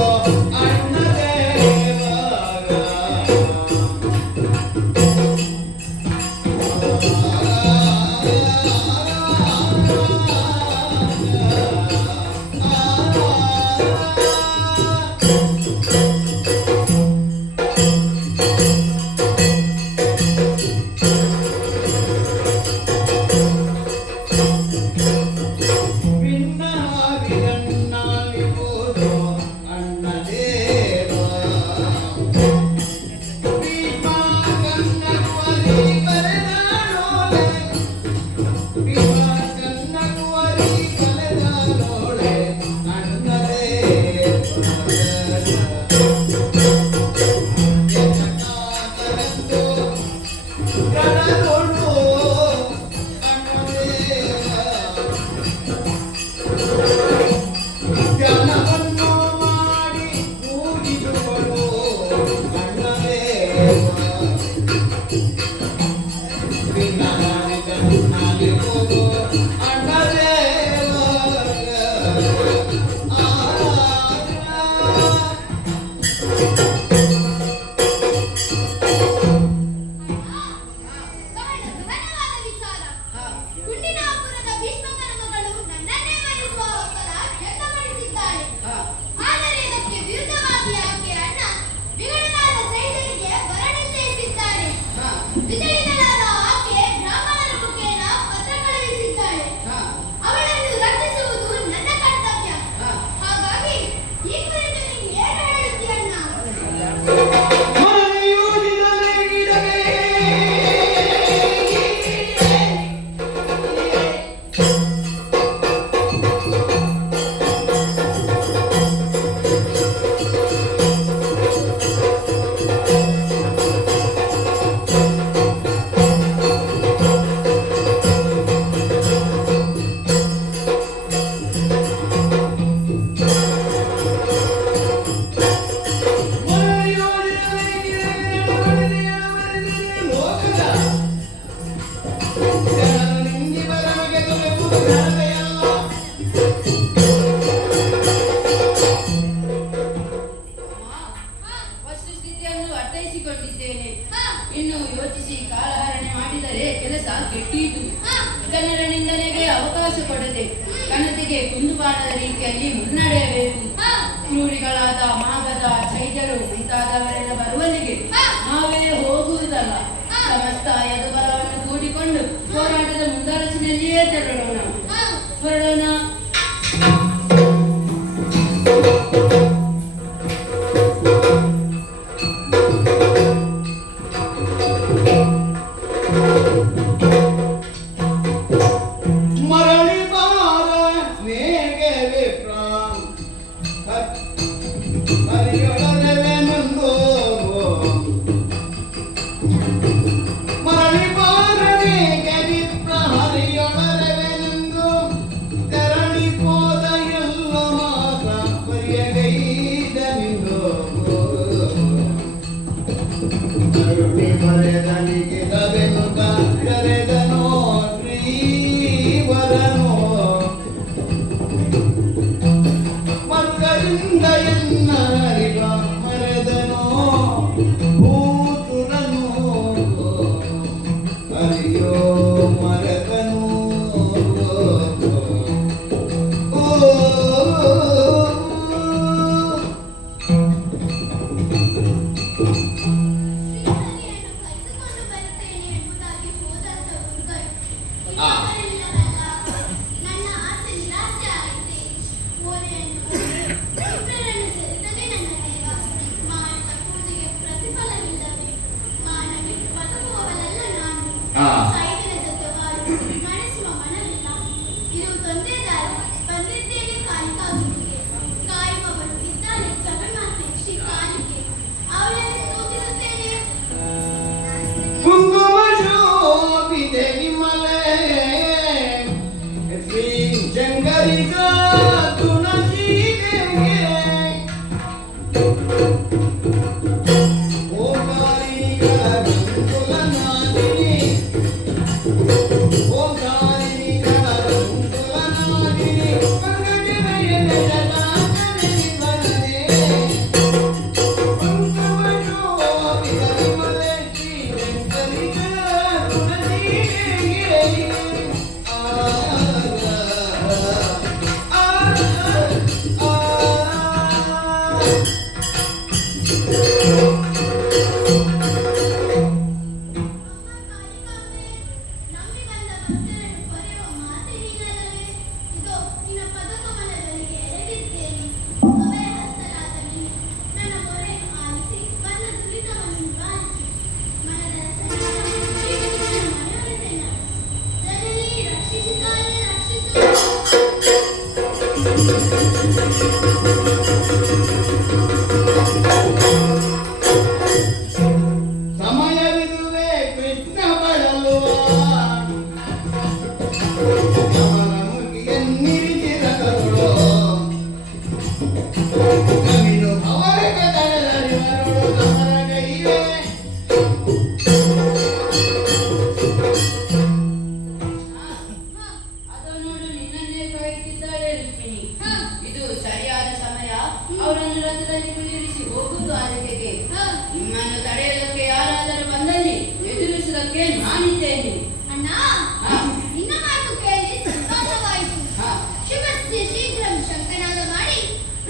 ಅಣ್ಣ ಬಗೆಗೆ ಕುಂದುಬಾರದ ರೀತಿಯಲ್ಲಿ ಮುನ್ನಡೆಯಬೇಕು. ಹಾ. ಕ್ರೂರಿಗಳಾದ ಮಾಗದ ಚೈತ್ಯರು ಮುಂತಾದವರೆಲ್ಲ ಬರುವಲ್ಲಿಗೆ ನಾವೇ ಹೋಗುವುದಲ್ಲ, ಸಮಸ್ತ ಯದುಬಲವನ್ನು ಕೂಡಿಕೊಂಡು ಹೋರಾಟದ ಮುಂದಾಲೋಚನೆಯಲ್ಲಿಯೇ ತೆರಳೋಣ. ಹಾ. ಹೊರಡೋಣ. ಮರಳಿ ಬಾರ ನೇಗೆ ವಿಪ್ರ ಹರಿಯೊಳಗೆವೆನೆಂದು ಮರಳಿ ಬಾರ ನೇಗೆ ವಿಪ್ರ ಹರಿಯೊಳಗೆವೆನೆಂದು ತೆರಳಿ ಹೋದ ಎಲ್ಲ ಮಾತ ಬರಿಯಗೈದ ನಿಂದು ಕರುಣೆ ಮರೆದನಿಗೆ ತವೆನುತ ಕರೆದನೋ ಶ್ರೀವರನೋ ಮಕ್ಕಳಿಂದ ಎನ್ನ ಅರಿವ ಮರೆದನೋ ಭೂತುರನೋ ಅರಿಯೋ ಮರೆದನೋ ಶ್ರೀಹರಿಯನ್ನು ಕರೆದುಕೊಂಡು ಬರುತ್ತೇನೆ ಎಂಬುದಾಗಿ ಹೋದಂತ ಹುಡುಗರು ಇಬ್ಬರಿಲ್ಲವಲ್ಲ. ನನ್ನ ಆಸೆ ನಿರಾಸೆ ಆಯಿತೆ. ಓರೆಯನ್ನು ಇಬ್ಬರನ್ನು ಸೇರಿದರೆ ನನ್ನ ದೈವ. ಮಾಡಿದ ಪೂಜೆಗೆ ಪ್ರತಿಫಲವಿಲ್ಲವೇ? ಮಾನ ಬಿಟ್ಟು ಬದುಕುವವಳಲ್ಲ ನಾನು. ಆ. ಸಾಯಿನ ಜೊತೆ ಬಾಳು ನಡೆಸುವ ಮನವಿಲ್ಲ. ಇರುವುದೊಂದೇ ದಾರಿ. ಬಂದಿದ್ದೇನೆ ಕಾಲಿಕಾಗುತ್ತಿಗೆ. ಕಾಯುವವಳು ಇದ್ದಾಳೆ ಜಗನ್ಮಾತೆ ಶ್ರೀ ಕಾಲಿಗೆ. ಅವಳನ್ನು ಸ್ತೋತಿಸುತ್ತೇನೆ. ಕುಂಕುಮ ಶೋಭಿತೆ ವಿಮಲೆ ಶ್ರೀ ಶಂಕರಿಕ ತುಳಸೀದೇವಿಗೆ ಓಂಕಾರಿಣಿಗಳ ಕುಲನಾದಿನಿ ಓಂಕಾರಿಣಿಗಳ ಕುಲನಾದಿನಿ ಪಂಕಜನಯನ ಜಟಾಕರಿ ಬರದೆ ನಂಬಿ ಬಂದ ಭಕ್ತರನ್ನು ಕೊರೆಯುವ ಮಾತಿನಿಲ್ಲವೇ? ಇದೋ ನಿನ್ನ ಪದಕಮಲಗಳಿಗೆ ಎಳೆದಿದ್ದೇನೆ. ಅಭಯ ಹಸ್ತರಾದ ನೀನು ನನ್ನ ಮೊರೆಯನ್ನು ಆಲಿಸಿ ಬಂದ ದುರಿತವನ್ನು ನಿವಾರಿಸಿ ಮನದ ಸಂಕಟವನ್ನು ಶ್ರೀಕೃಷ್ಣನ ಮನವೊಲಿಸೆನ. ಜನನಿ ರಕ್ಷಿಸಿ ತಾನೇ ರಕ್ಷಿಸು. ಸಮಯವಿದುವೆ ಕೃಷ್ಣ ಬಳಲುವ ಅವನ ಮುಗಿಯನ್ನಿರಿಸಿದವರು ಕವಿದು ಅವರಿಗೆ ತಡೆದರಿವರು ಸಮರಗೈವೆ ಅದು ನೋಡು, ನಿನ್ನನ್ನೇ ಕಾಯುತ್ತಿದ್ದಾರೆ ರುಕ್ಮಿಣಿ. ಹಾ. ಇದು ಸರಿಯಾದ ಸಮಯ. ಅವರನ್ನು ರಥದಲ್ಲಿ ಕುಳ್ಳಿರಿಸಿ ಹೋಗುವುದು ಆರೈಕೆಗೆ. ಹಾ. ನಿಮ್ಮನ್ನು ತಡೆಯುವುದಕ್ಕೆ ಯಾರಾದರೂ ಬಂದಲ್ಲಿ ಎದುರಿಸುವುದಕ್ಕೆ ನಾನಿದ್ದೇನೆ. ಅಣ್ಣ, ಹಾ. ನಿನ್ನ ಮಾತು ಕೇಳಿ ಸಂತೋಷವಾಯಿತು. ಹಾ. ಶುಭಸ್ಯ ಶೀಘ್ರಂ ಶಂಕನಾದ ಮಾಡಿ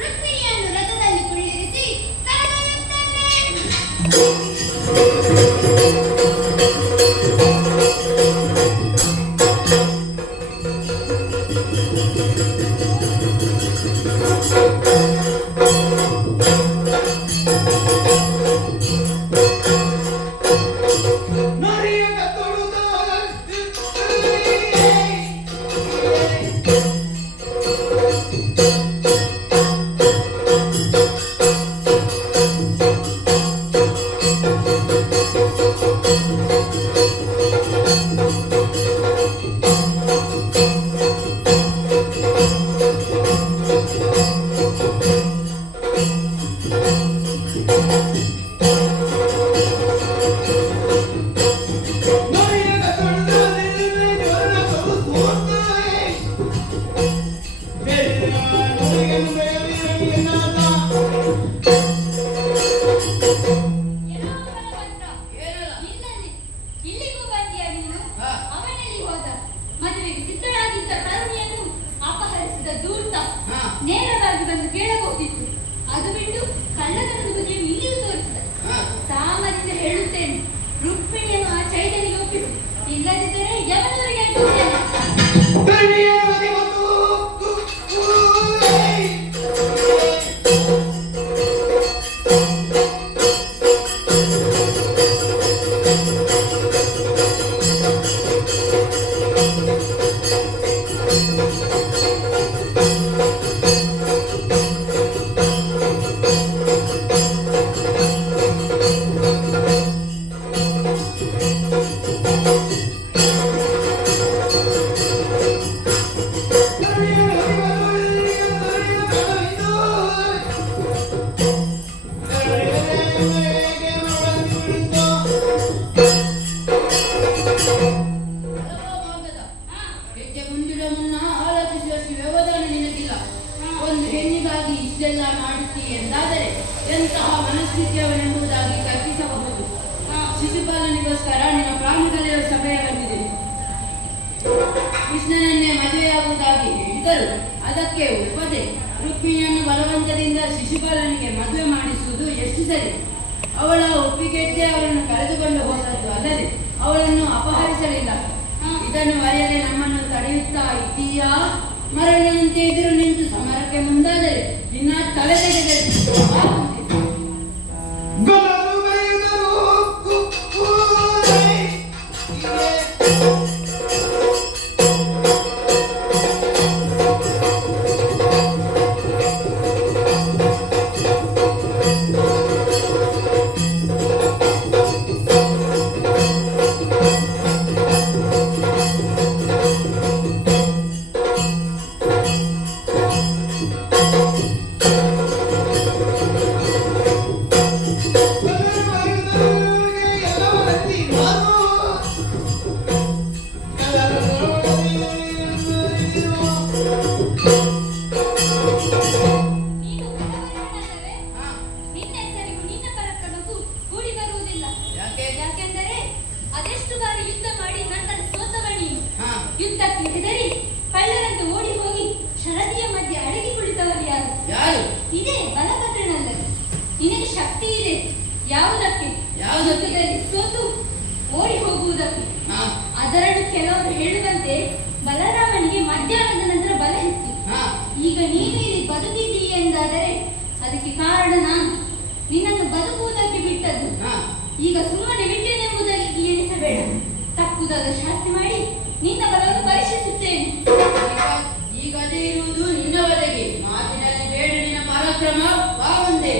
ರುಕ್ಮಿಣಿಯನ್ನು ರಥದಲ್ಲಿ ಕುಳ್ಳಿರಿಸಿ ಕರೆದೊಯ್ಯುತ್ತೇನೆ. ನರಿಯಗ ತೊಳುದ ಅದು ಬಿಟ್ಟು ಕಳ್ಳತನದ ಬಗ್ಗೆ ಇಲ್ಲಿಯೂ ತೋರಿಸಿದ್ದಾರೆ. ಹಾ. ಸಾಮದಿಂದ ಹೇಳುತ್ತೇನೆ, ರುಕ್ಮಿಣಿಯನ್ನು ಆ ಚೈತನ್ಯಗೆ ಒಪ್ಪಿಸು, ಇಲ್ಲದಿದ್ದರೆ ಯವನವರಿಗೆ ಅಡ್ಡುತ್ತೇನೆ. ಕಣ್ಣಿಯೊಳಗೆ ಒಂದು ಬಲಭಾಗದ ಹೆಜ್ಜೆ ಮುಂದಿಡುವ ಮುನ್ನ ಆಲೋಚಿಸುವಷ್ಟು ವ್ಯವಧಾನ ನಿನಗಿಲ್ಲ. ಒಂದು ಹೆಣ್ಣಿಗಾಗಿ ಇಷ್ಟೆಲ್ಲ ಮಾಡುತ್ತೀಯ ಎಂದಾದರೆ ಎಂತಹ ಮನಸ್ಥಿತಿಯವನೆಂಬುದಾಗಿ ಕಲ್ಪಿಸಬಹುದು. ಶಿಶುಪಾಲನಿಗೋಸ್ಕರ ನಿನ್ನ ಪ್ರಾಣ ಕಲೆಯುವ ಸಮಯ ಬಂದಿದೆ. ಕೃಷ್ಣನನ್ನೇ ಮದುವೆಯಾಗುವುದಾಗಿ ಹೇಳಿದರು, ಅದಕ್ಕೆ ಒಪ್ಪದೆ ರುಕ್ಮಿಣಿಯನ್ನು ಬಲವಂತದಿಂದ ಶಿಶುಪಾಲನಿಗೆ ಮದುವೆ ಮಾಡಿಸುವುದು ಎಷ್ಟು ಸರಿ? ಅವಳ ಒಪ್ಪಿಗೆದ್ದೇ ಅವಳನ್ನು ಕರೆದುಕೊಂಡು ಹೋದದ್ದು ಅಲ್ಲದೆ ಅವಳನ್ನು ಅಪಹರಿಸಲಿಲ್ಲ. ಇದನ್ನು ಅರಿಯದೆ ನಮ್ಮನ್ನು ತಡೆಯುತ್ತಾ ಇದ್ದೀಯಾ? ಮರಳಿನಂತೆ ಎದುರು ನಿಂತು ಸಮರಕ್ಕೆ ಮುಂದಾದರೆ ನಿನ್ನ ತಲೆ ತೆಗೆದರೆ ಗೊಲರು ಬರೆಯುವರು ನೀನು ಉತ್ತಮನಲ್ಲವೇ? ನಿನ್ನ ಹೆಸರಿಗೂ ನಿನ್ನ ಪರಾಕ್ರಮಕ್ಕೂ ಕೂಡಿ ಬರುವುದಿಲ್ಲ. ಯಾಕೆ? ಯಾಕೆಂದರೆ ಅದೆಷ್ಟು ಬಾರಿ ಯುದ್ಧ ಮಾಡಿ ನಂತರ ಸೋತವ ನೀನು. ಹಾ. ಯುದ್ಧಕ್ಕೆ ಹೆದರಿ ಕಳ್ಳರಂತೆ ಓಡಿ ಹೋಗಿ ಶರದಿಯ ಮಧ್ಯೆ ಅಡಗಿ ಕುಳಿತವರು ಯಾರು? ಯಾರು? ಇದೇ ಬಲಭದ್ರನಲ್ಲವೇ? ನಿನಗೆ ಶಕ್ತಿ ಇದೆ ಯಾವುದಕ್ಕೆ? ಯಾವುದಕ್ಕೆ? ಯುದ್ಧದಲ್ಲಿ ಸೋತು ಓಡಿ ಹೋಗುವುದಕ್ಕೆ. ಹಾ. ಅದರನ್ನು ಕೆಲವರು ಹೇಳುವಂತೆ ಬಲರಾಮನಿಗೆ ಮಧ್ಯಾಹ್ನದ ನಂತರ ಬಲ ಹೆಚ್ಚು. ಹಾ. ಈಗ ನೀನು ಇಲ್ಲಿ ಬದುಕಿದ್ದೀಯ ಎಂದಾದರೆ ಅದಕ್ಕೆ ಕಾರಣ ನಾನು ನಿನ್ನನ್ನು ಬದುಕುವುದಕ್ಕೆ ಬಿಟ್ಟದ್ದು. ಹಾ. ಈಗ ಸುಮ್ಮನೆ ಬಿಟ್ಟೆನೆಂಬುದಾಗಿ ಎಣಿಸಬೇಡ. ತಕ್ಕುದಾದ ಶಾಸ್ತಿ ಮಾಡಿ ನಿನ್ನ ಬಲವನ್ನು ಪರೀಕ್ಷಿಸುತ್ತೇನೆ. ಈಗ ಅದೇ ಇರುವುದು ನಿನ್ನ ಒಳಗೆ. ಮಾತಿನಲ್ಲಿ ಬೇಡ ನಿನ್ನ ಪರಾಕ್ರಮ, ಬಾ ಮುಂದೆ.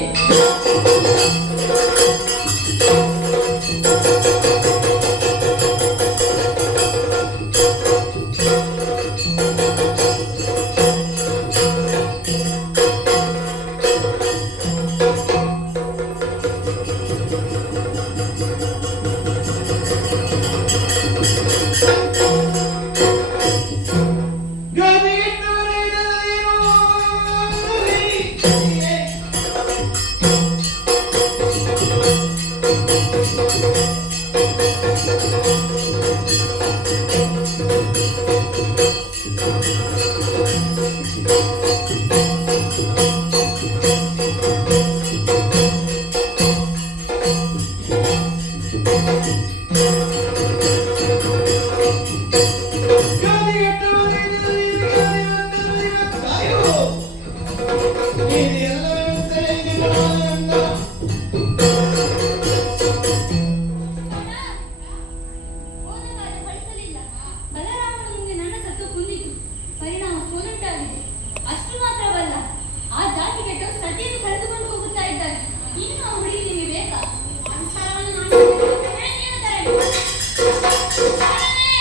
ಹೋದ ವಾರ ಕಳಿಸಲಿಲ್ಲ. ಬಲರಾಮನ ಮುಂದೆ ನನ್ನ ಸತ್ತು ಕುಂದಿತು. ಪರಿಣಾಮ ಸೋಲುಂಟಾಗಿದೆ. ಅಷ್ಟು ಮಾತ್ರವಲ್ಲ, ಆ ಜಾತಿ ಕೆಟ್ಟವರು ಸತಿಯನ್ನು ಕಳೆದುಕೊಂಡು ಹೋಗುತ್ತಾ ಇದ್ದಾರೆ. ಇನ್ನು ಆ ಹುಡುಗಿ ನಿಮಗೆ ಬೇಕಾ? ಅಂಥವರನ್ನು ನಾನು ಏನು ತರಲಿ? ಕಾರಣವೇ?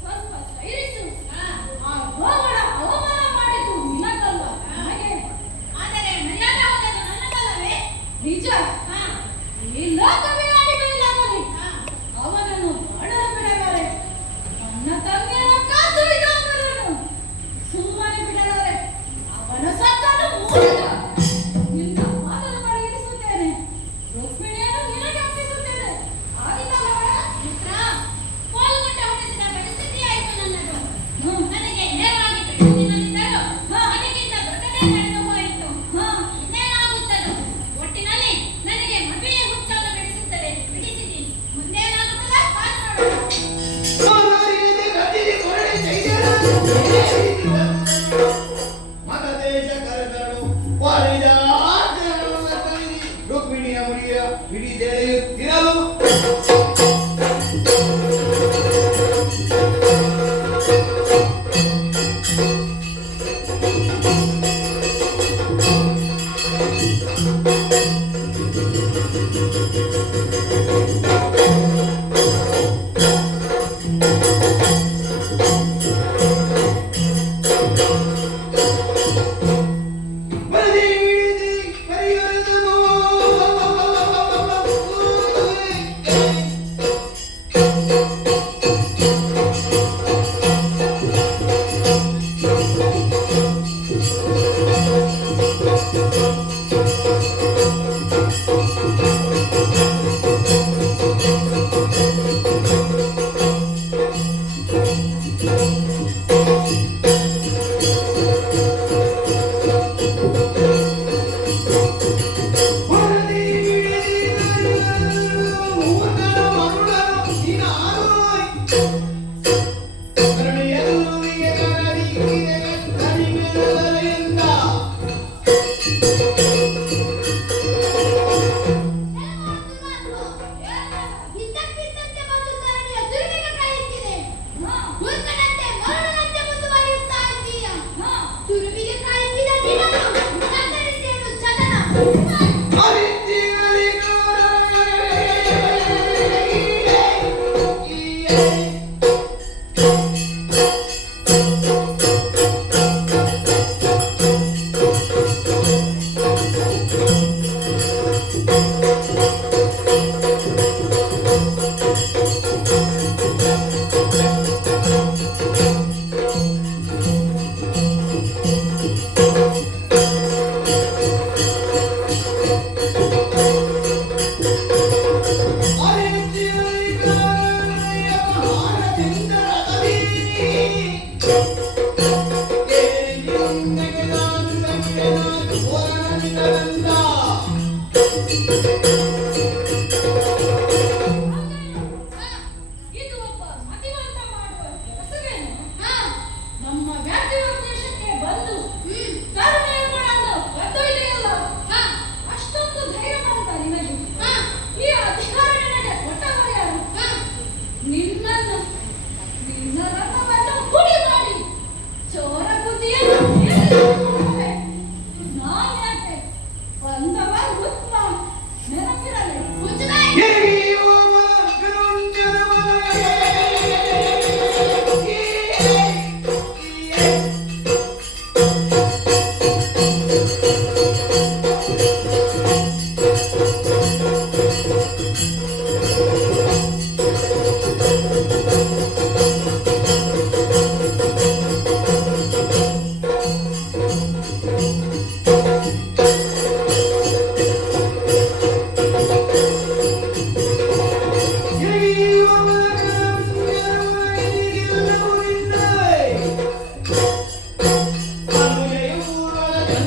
ಸ್ವಲ್ಪ ಸೈರಿಸು. ಆ ಗೋಗಳ ಅವಮಾನ ಮಾಡಿದ್ದು ನಿನಗಲ್ಲ, ನನಗೆ. ಆದರೆ ಮರ್ಯಾದೆ ಹೋದದ್ದು ನನ್ನದಲ್ಲವೇ? ನಿಜ. ಈ ಲೋಕವೇ ಅಡಿಗಲ್ಲಾಗಲಿ ಅವನನ್ನು ಮಾಡಲು ಬಿಡಲಾರೆ. ನನ್ನ ತಂದೆಯ ಕಾದು ಇದ್ದವನನ್ನು ಸುಮ್ಮನೆ ಬಿಡಲಾರೆ. ಅವನ ಸತ್ತನು ಮೂಡಿದ. ನಿನ್ನ ಮಾತನ್ನು ಪರಿಗಣಿಸುತ್ತೇನೆ. ರುಕ್ಮಿಣಿಯನ್ನು ನಿನಗೆ ಒಪ್ಪಿಸುತ್ತೇನೆ. ಆಗಿದ್ದಲ್ಲವೇ? ಮಿತ್ರ, ಕೋಲುಗುಡ್ಡ ಹೊಡೆಸಿದ ಪರಿಸ್ಥಿತಿ ಆಯಿತು ನನ್ನದು. ನನಗೆ ನೇರವಾಗಿ ಬೆಳಕಿನಲ್ಲಿದ್ದರು ಅದಕ್ಕಿಂತ ದೊಡ್ಡದೇ ನಡೆದು ಹೋಯಿತು. ಇನ್ನೇನಾಗುತ್ತದೋ? ಒಟ್ಟಿನಲ್ಲಿ ನನಗೆ ಮದುವೆಯ ಹುಚ್ಚನ್ನು ಬಿಡಿಸಿದ್ದೀನಿ. ಮುಂದೇನಾಗುತ್ತದೋ ಕಾದು ನೋಡೋಣ. ಮತದೇಶ ಕರೆದಳು ವಾರಿದ ರುಕ್ಮಿಣಿಯ ಮುಡಿಯ ಹಿಡಿದೆಳೆಯುತ್ತಿರಲು ಬದಿ ಹಿಡಿದಿ ಕರೆಯುವುದನು ಬದಿ ಹಿಡಿದಿ ಮೂರ್ಖನ ಮರುಳನು ನೀನಾರು ಕರುಣೆಯಲ್ಲುವಿಗೆ ಕರಡಿಗೆ ಕಡಿಮೆಯಿಂದ ಇದ್ದಕ್ಕಿದ್ದಂತೆ ಬಂದು ಕರಡಿಯ ತುರುವಿನ ಕಾಯುತ್ತಿದೆ. ಮೂರ್ಖನಂತೆ ಮರಳನಂತೆ ಮುಂದುವರಿಯುತ್ತಾ ಇದ್ದೀಯ. ತುರುವಿಗೆ ಕಾಯುತ್ತಿದ್ದ ನಿನ್ನನ್ನು ಕತ್ತರಿಸೇನು ಜಗನ. ಇದು ಒಬ್ಬ ಮತಿವಂತ ಮಾಡುವ ಕೆಲಸವೇನು? ನಮ್ಮ ವ್ಯಾಪ್ತಿಯ ದೇಶಕ್ಕೆ ಬಂದು ಕರುಣೆಯ ಕೊಡಲು ಕದ್ದೊಯ್ದೆಯಲ್ಲ. ಅಷ್ಟೊಂದು ಧೈರ್ಯ ಬಂತ ನಿನಗೆ? ಈ ಅಧಿಕಾರ ನನಗೆ ಕೊಟ್ಟವರು ಯಾರು? ನಿನ್ನನ್ನು ನಿನ್ನ ರಥವನ್ನು ಹುಡಿ ಮಾಡಿ ಚೋರ ಬುದ್ಧಿಯನ್ನು ಮೇಲಿರುತ್ತವೆ. ನಾನ್ಯಾಕೆ ಬಂದವ ಉತ್ತಮ ನೆನಪಿರಲಿ. ಜನ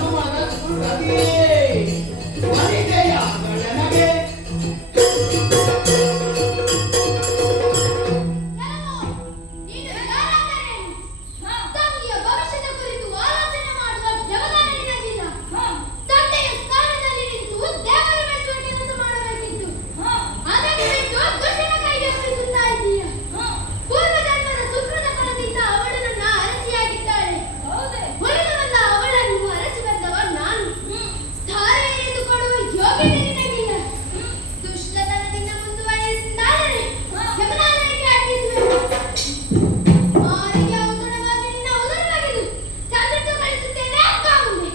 ಹನುಮನ ಸುರತಿಯೇ ವನಿತೆಯ ಗಣನಗೆ ನೀನು ಯಾರಾದರೇನು? ತಂಗಿಯ ಭವಿಷ್ಯದ ಕುರಿತು ಆಲೋಚನೆ ಮಾಡುವ ವ್ಯವಧಾನ ನಿನಗಿಲ್ಲ. ತಂದೆಯ ಸ್ಥಾನದಲ್ಲಿ ನಿಂತು ದೇವರ ಮೆಚ್ಚುವ ಕೆಲಸ ಮಾಡಬೇಕಿತ್ತು. ಅದನ್ನು ಬಿಟ್ಟು ದುಷ್ಟನ ಕೈಗೆ ಒಪ್ಪಿಸುತ್ತಾ ಇದ್ದೀಯ. ಪೂರ್ವ ಜನ್ಮದ ಸುಕೃತ ಫಲದಿಂದ ಅವಳು ನನ್ನ ಅರಸಿಯಾಗಿದ್ದಾಳೆ. ಉಳಿದವಲ್ಲ ಅವಳನ್ನು ಅರಸಿ ಬಂದವ ನಾನು. ಧಾರೆ ಎಳೆದುಕೊಡುವ ಯೋಗ್ಯತೆ ನಿನಗಿಲ್ಲ. ದುಷ್ಟತನದಿಂದ ಮುಂದುವರಿಸಿದ್ದಾದರೆ ಯಮನಾಲಯಕ್ಕೆ ಅಡ್ಡಿಸುವೆನು. ಮಾರಿಗೆ ಔತಣವಾಗಿ ನಿನ್ನ ಉದರ ಬಗೆದು ತಂದಿಟ್ಟು ಕಳಿಸುತ್ತೇನೆ ಕಾಮುವೆ.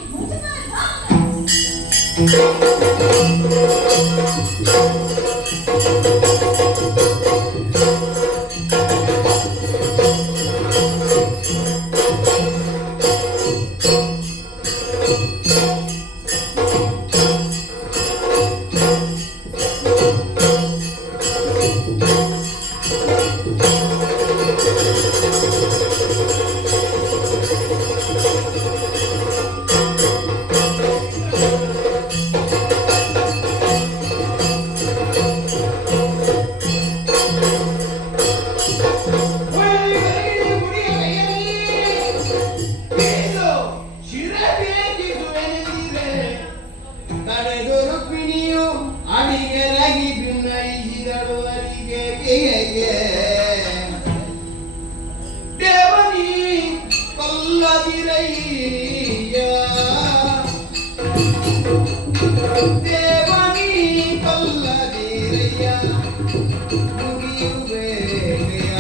ತಡೆದು ರುಕ್ಮಿಣಿಯು ಅಡಿಗೆರಾಗಿ ಭಿನ್ನಯಿಸಿದಳು ಅರಿಗೆಗೆ ದೇವನಿ ಕೊಲ್ಲದಿರಯ್ಯ ದೇವನಿ ಕೊಲ್ಲದಿರಯ್ಯ ಮುಗಿಯುಬೇಕೆಯ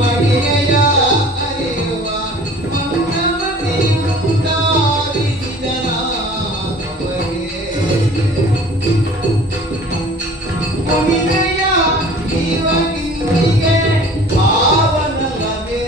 ಮಡಿಗೆಯ ಅರಿಯುವ ಮಂಗಮತಿಯುಂಟಾರಿಸಿದನ ಮುನಿವೆಯ ಜೀವಗಿಂದಿಗೆ ಪಾವನಲ್ಲವೇ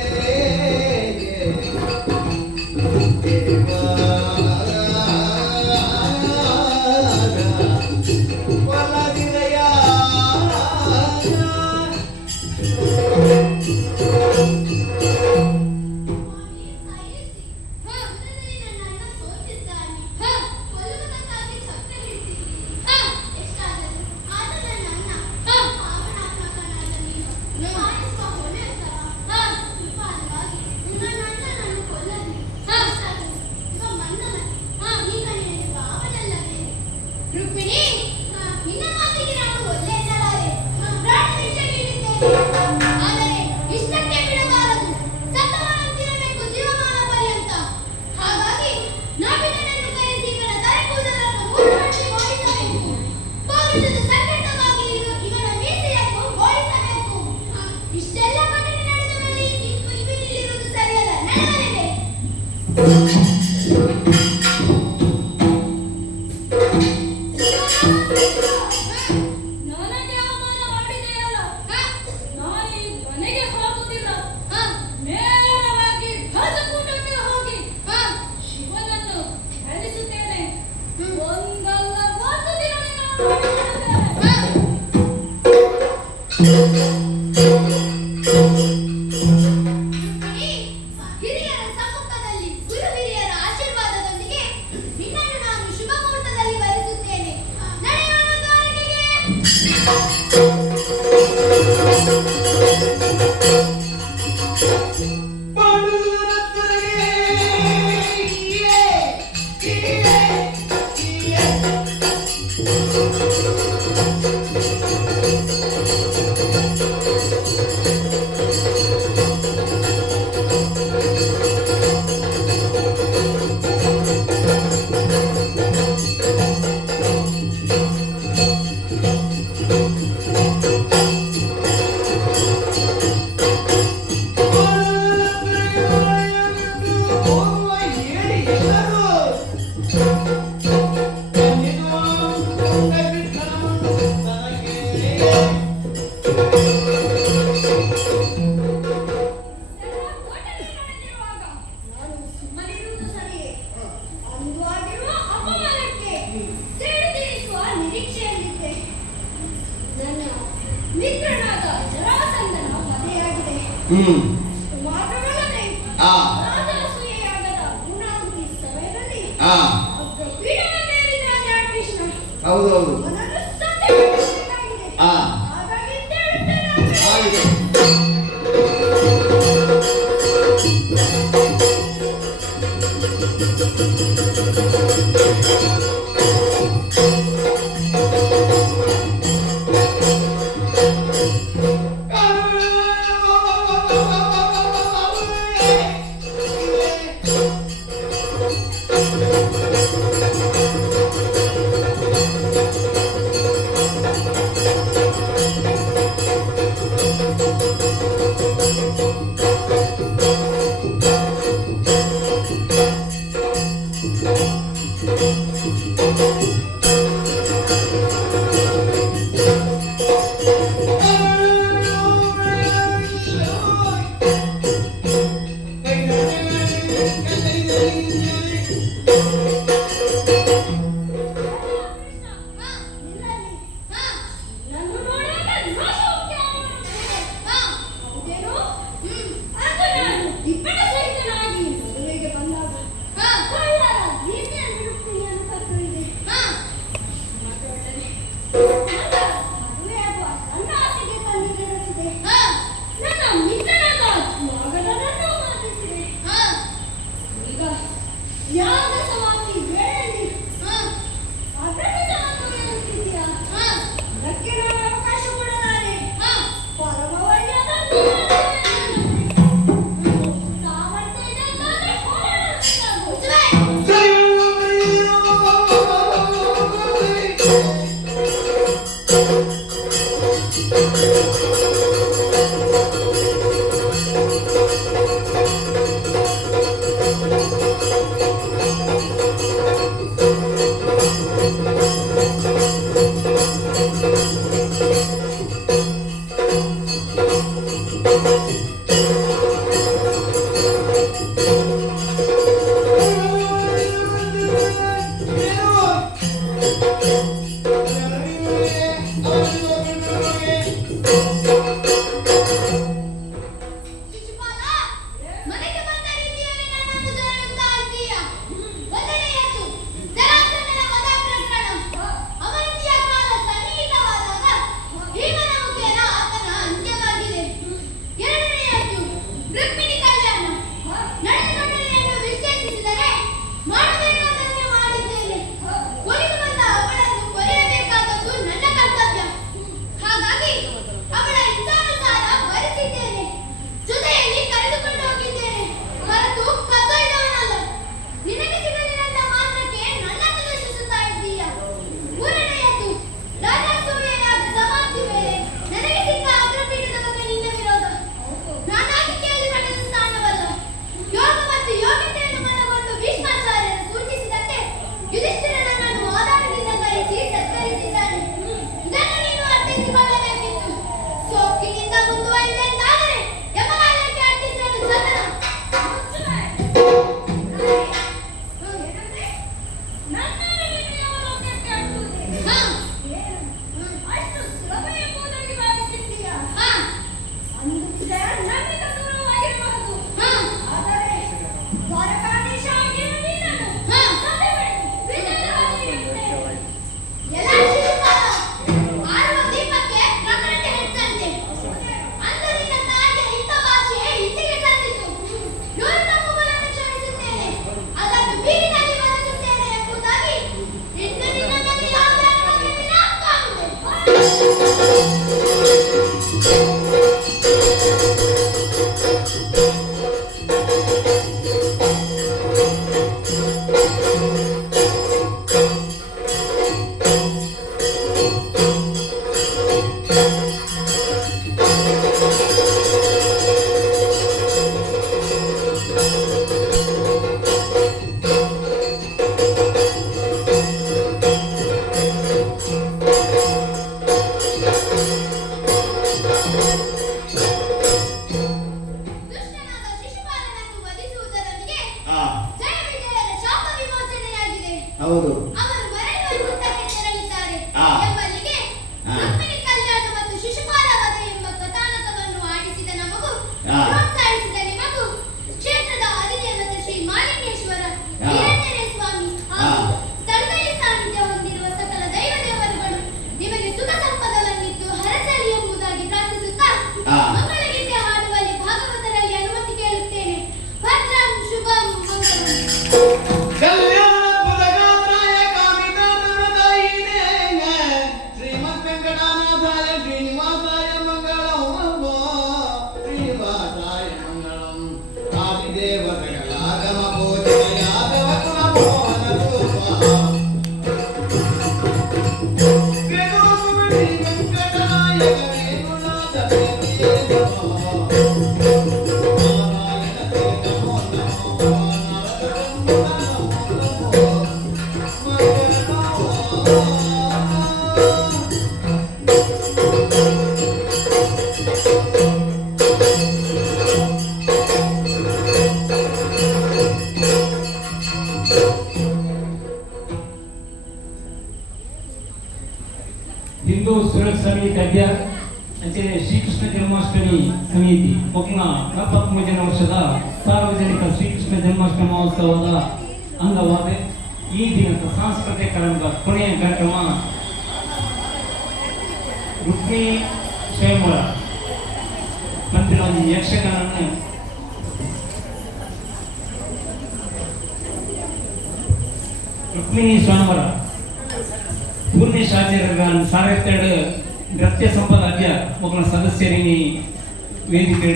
ರುಕ್ಮಿಣಿ, ನಿನ್ನ ಮಾತಿಗೆ ನಾನು ಒಲ್ಲೆಯಲಾರೆ. ಪ್ರಾಣ ಭಿಕ್ಷೆ ನೀಡಿದ್ದೇನೆ. ಆದರೆ ಇಷ್ಟಕ್ಕೆ ಬಿಡಬಾರದು. ಸತ್ತವನಂತಿರಬೇಕು ಜೀವಮಾನ ಪರ್ಯಂತ. ಹಾಗಾಗಿ ನಾವಿದನನ್ನು ಕರೆಸಿ ಇವನ ತಲೆ ಕೂದಲನ್ನು ಮೂರುಪಟ್ಟಿ ಓಡಿಸಬೇಕು. ಪೌರುಷದ ಸಂಕಟವಾಗಿ ಇವನ ಮೀಸೆಯನ್ನು ಓಡಿಸಬೇಕು. ಇಷ್ಟೆಲ್ಲ ಘಟನೆ ನಡೆದ ಮೇಲೆ ಇಲ್ಲಿರುವುದು ಸರಿಯಲ್ಲ. ನಡೆಯಲಿದೆ. ನನಗೆ ಅವಮಾನ ಮಾಡಿದೆಯಲ್ಲ, ನಾನು ಈ ಮನೆಗೆ ಹೋಗುವುದಿಲ್ಲ. ನೇರವಾಗಿ ಭರತಕೂಟಕ್ಕೆ ಹೋಗಿ ಶಿವನನ್ನು ಹೇಳಿಸುತ್ತೇನೆ. ಒಂದಲ್ಲ ಒಂದು ದಿನ ಹಿರಿಯರ ಮಾತ್ರವಲ್ಲದೆ ಆ ರಾಜಾಸೂಯೆಯಾಗದ ಗುಣಾವತಿ ಸಮಯದಲ್ಲಿ ಆ ಪೀಠವನ್ನೇರಿದ ಕೃಷ್ಣ ಹೌದೌದು ಅವನನ್ನು ಸಂದೇಹಿಸಬೇಕಾಗಿದೆ. ಆ ಹಾಗಾಗಿ ಇದ್ದೇಳುತ್ತೇನೆ. ಆಗಿದೆ. ಯಾಗ ಸಮಾಧಿ ವೇಳೆಯಲ್ಲಿ ಅದಕ್ಕೆ ನಾನು ಅವಕಾಶ ಕೊಡಲಾರೆ. ಪರಮ ಒಳ್ಳೆಯದ ಸಾಮರ್ಥ್ಯ ಇದೆ ಅಂತಾದ್ರೆ ಹೋರಾಡಬೇಕಾಗು. ಶಿಶುಪಾಲ, ಮನೆಗೆ ಬಂದ ರೀತಿಯಲ್ಲಿ ನನ್ನನ್ನು ದೊರೆಯುತ್ತಾ ಇದ್ದೀಯ. ಒಂದನೆಯದು ಜರಾಸಂಧನ ವಧ ಪ್ರಕರಣ. ಅವನತಿಯ ಕಾಲ ಸನ್ನಿಹಿತವಾದಾಗ ಭೀಮನ ಮುಖೇನ ಆತನ ಅಂತ್ಯವಾಗಿದೆ. ಎರಡನೆಯದು ರುಕ್ಮಿಣಿ ಕಲ್ಯಾಣ. ನಡೆದ ಘಟನೆಯನ್ನು ವಿಶ್ಲೇಷಿಸಿದರೆ ಮಾಡಬೇಕಾದನ್ನೇ ಮಾಡಿದ್ದೇನೆ. ಒಲಿದು ಬಂದ ಅವಳನ್ನು ಕೊಲೆಯಬೇಕಾದದ್ದು ನನ್ನ ಕರ್ತವ್ಯ. ಹಾಗಾಗಿ ಅವಳ ಇಚ್ಛಾನುಸಾರ ಬರೆಸಿದ್ದೇನೆ. ಜೊತೆಯಲ್ಲಿ ಕರೆದುಕೊಂಡು ಹೋಗಿದ್ದೇನೆ. ಹೊರತು ಕದ್ದೊಯ್ದವನಲ್ಲ. ನಿನಗೆ ಸಿಗಲಿಲ್ಲದ ಮಾತ್ರಕ್ಕೆ ನನ್ನನ್ನು ದೂಷಿಸುತ್ತಾ ಇದ್ದೀಯ. ಮೂರನೆಯದು ರಾಜಾಸೂಯೆಯಾದ ಸಮಾಧಿ ವೇಳೆ ನನಗೆ ಸಿಕ್ಕ ಅಗ್ರಪೀಠದ ಬಗ್ಗೆ ನಿನ್ನ ವಿರೋಧ. ನಾನಾಗಿ ಕೇಳಿಪಟ್ಟದ ಸ್ಥಾನವಲ್ಲ. ಯೋಗ ಮತ್ತು ಯೋಗ್ಯತೆಯನ್ನು ಮನಗೊಂಡು ಭೀಷ್ಮಾಚಾರ್ಯರು ಸೂಚಿಸಿದಂತೆ ಯುಧಿಷ್ಠಿರ ನನ್ನನ್ನು ಆಧಾರದಿಂದ ಕರೆಸಿ ಸತ್ಕರಿಸಿದ್ದಾನೆ. ಇದನ್ನು ನೀನು ಅರ್ಥೈಸಿಕೊಳ್ಳಬೇಕಿತ್ತು. ಸೋಕಿನಿಂದ ಮುಂದುವರಿದಂತಾದರೆ ಯಮರಾಜಕ್ಕೆ ಅಟ್ಟಿಸಲು ಜತನ. ಅಷ್ಟು ಸುಲಭ ಎಂಬುದಾಗಿ ಭಾವಿಸಿದ್ದೀಯಾ? ಹಾ ನನ್ನಿಂದ ದೂರವಾಗಿರಬಹುದು. ಆದರೆ ದ್ವಾರಕಾಧೀಶ ಆಗಿರುವ ನೀನನ್ನು ಹಾ. ವಿಜಯರಾಜನಿಗೆ ಎಲ್ಲ ಶಿಶುಪಾಲ, ಆರುವ ದೀಪಕ್ಕೆ ಪ್ರಕೃತಿ ಹೆಚ್ಚಂತೆ. ಅಂದರಿನ ತಾಯಿಯ ಹಿತ ಭಾಷೆ ಇಲ್ಲಿಗೆ ತಂದಿತು. 100 ತಪ್ಪುಗಳನ್ನು ಕ್ಷಮಿಸುತ್ತೇನೆ. ಅದನ್ನು ಬೀರಿನಲ್ಲಿ ಬದುಕುತ್ತೇನೆ ಎಂಬುದಾಗಿ ಇನ್ನು ನಿನ್ನ ಮೇಲೆ ಯಾವುದೇ ಅನುಮತಿಯಿಲ್ಲ ಕಾಣುವೆ. ದುಷ್ಟನಾದ ಶಿಶುಪಾಲನನ್ನು ವಧಿಸುವುದರೊಂದಿಗೆ ಆ ಜಯ ವಿಜಯರ ಶಾಪ ವಿಮೋಚನೆಯಾಗಿದೆ. ಹೌದು ಅವರು ಮರಳಿ ವೈಕುಂಠಕ್ಕೆ ತೆರಳಿದ್ದಾರೆ ಆ. ಎಂಬಲ್ಲಿಗೆ ಆ. ರುಕ್ಮಿಣಿ ಕಲ್ಯಾಣ ಮತ್ತು ಶಿಶುಪಾಲ ವಧೆ ಎಂಬ ಕಥಾನಕವನ್ನು ಆಡಿಸಿದ ನಮಗೂ ಆ. ಬೊಕ್ನ 43ನೇ ವರ್ಷದ ಸಾರ್ವಜನಿಕ ಶ್ರೀಕೃಷ್ಣ ಜನ್ಮಾಷ್ಟಮಿ ಮಹೋತ್ಸವದ ಅಂಗವಾದ ಈ ದಿನದ ಸಾಂಸ್ಕೃತಿಕ ಕಾರ್ಯಕ್ರಮದ ಕೊನೆಯ ಕಾರ್ಯಕ್ರಮ ರುಕ್ಮಿಣಿ ಸ್ವಯಂವರ ಪಂಪಿನ ಒಂದು ಯಕ್ಷಗಾನ ರುಕ್ಮಿಣಿ ಸ್ವಯಂವರ ಪೂರ್ಣೇಶ್ ಆಚಾರ್ಯರ ಸಾರಥ್ಯಡ್ ನೃತ್ಯ ಸಂಪದ ಅಧ್ಯ ಒಬ್ಬನ ಸದಸ್ಯರಿನಿ ವೇದಿಕೆ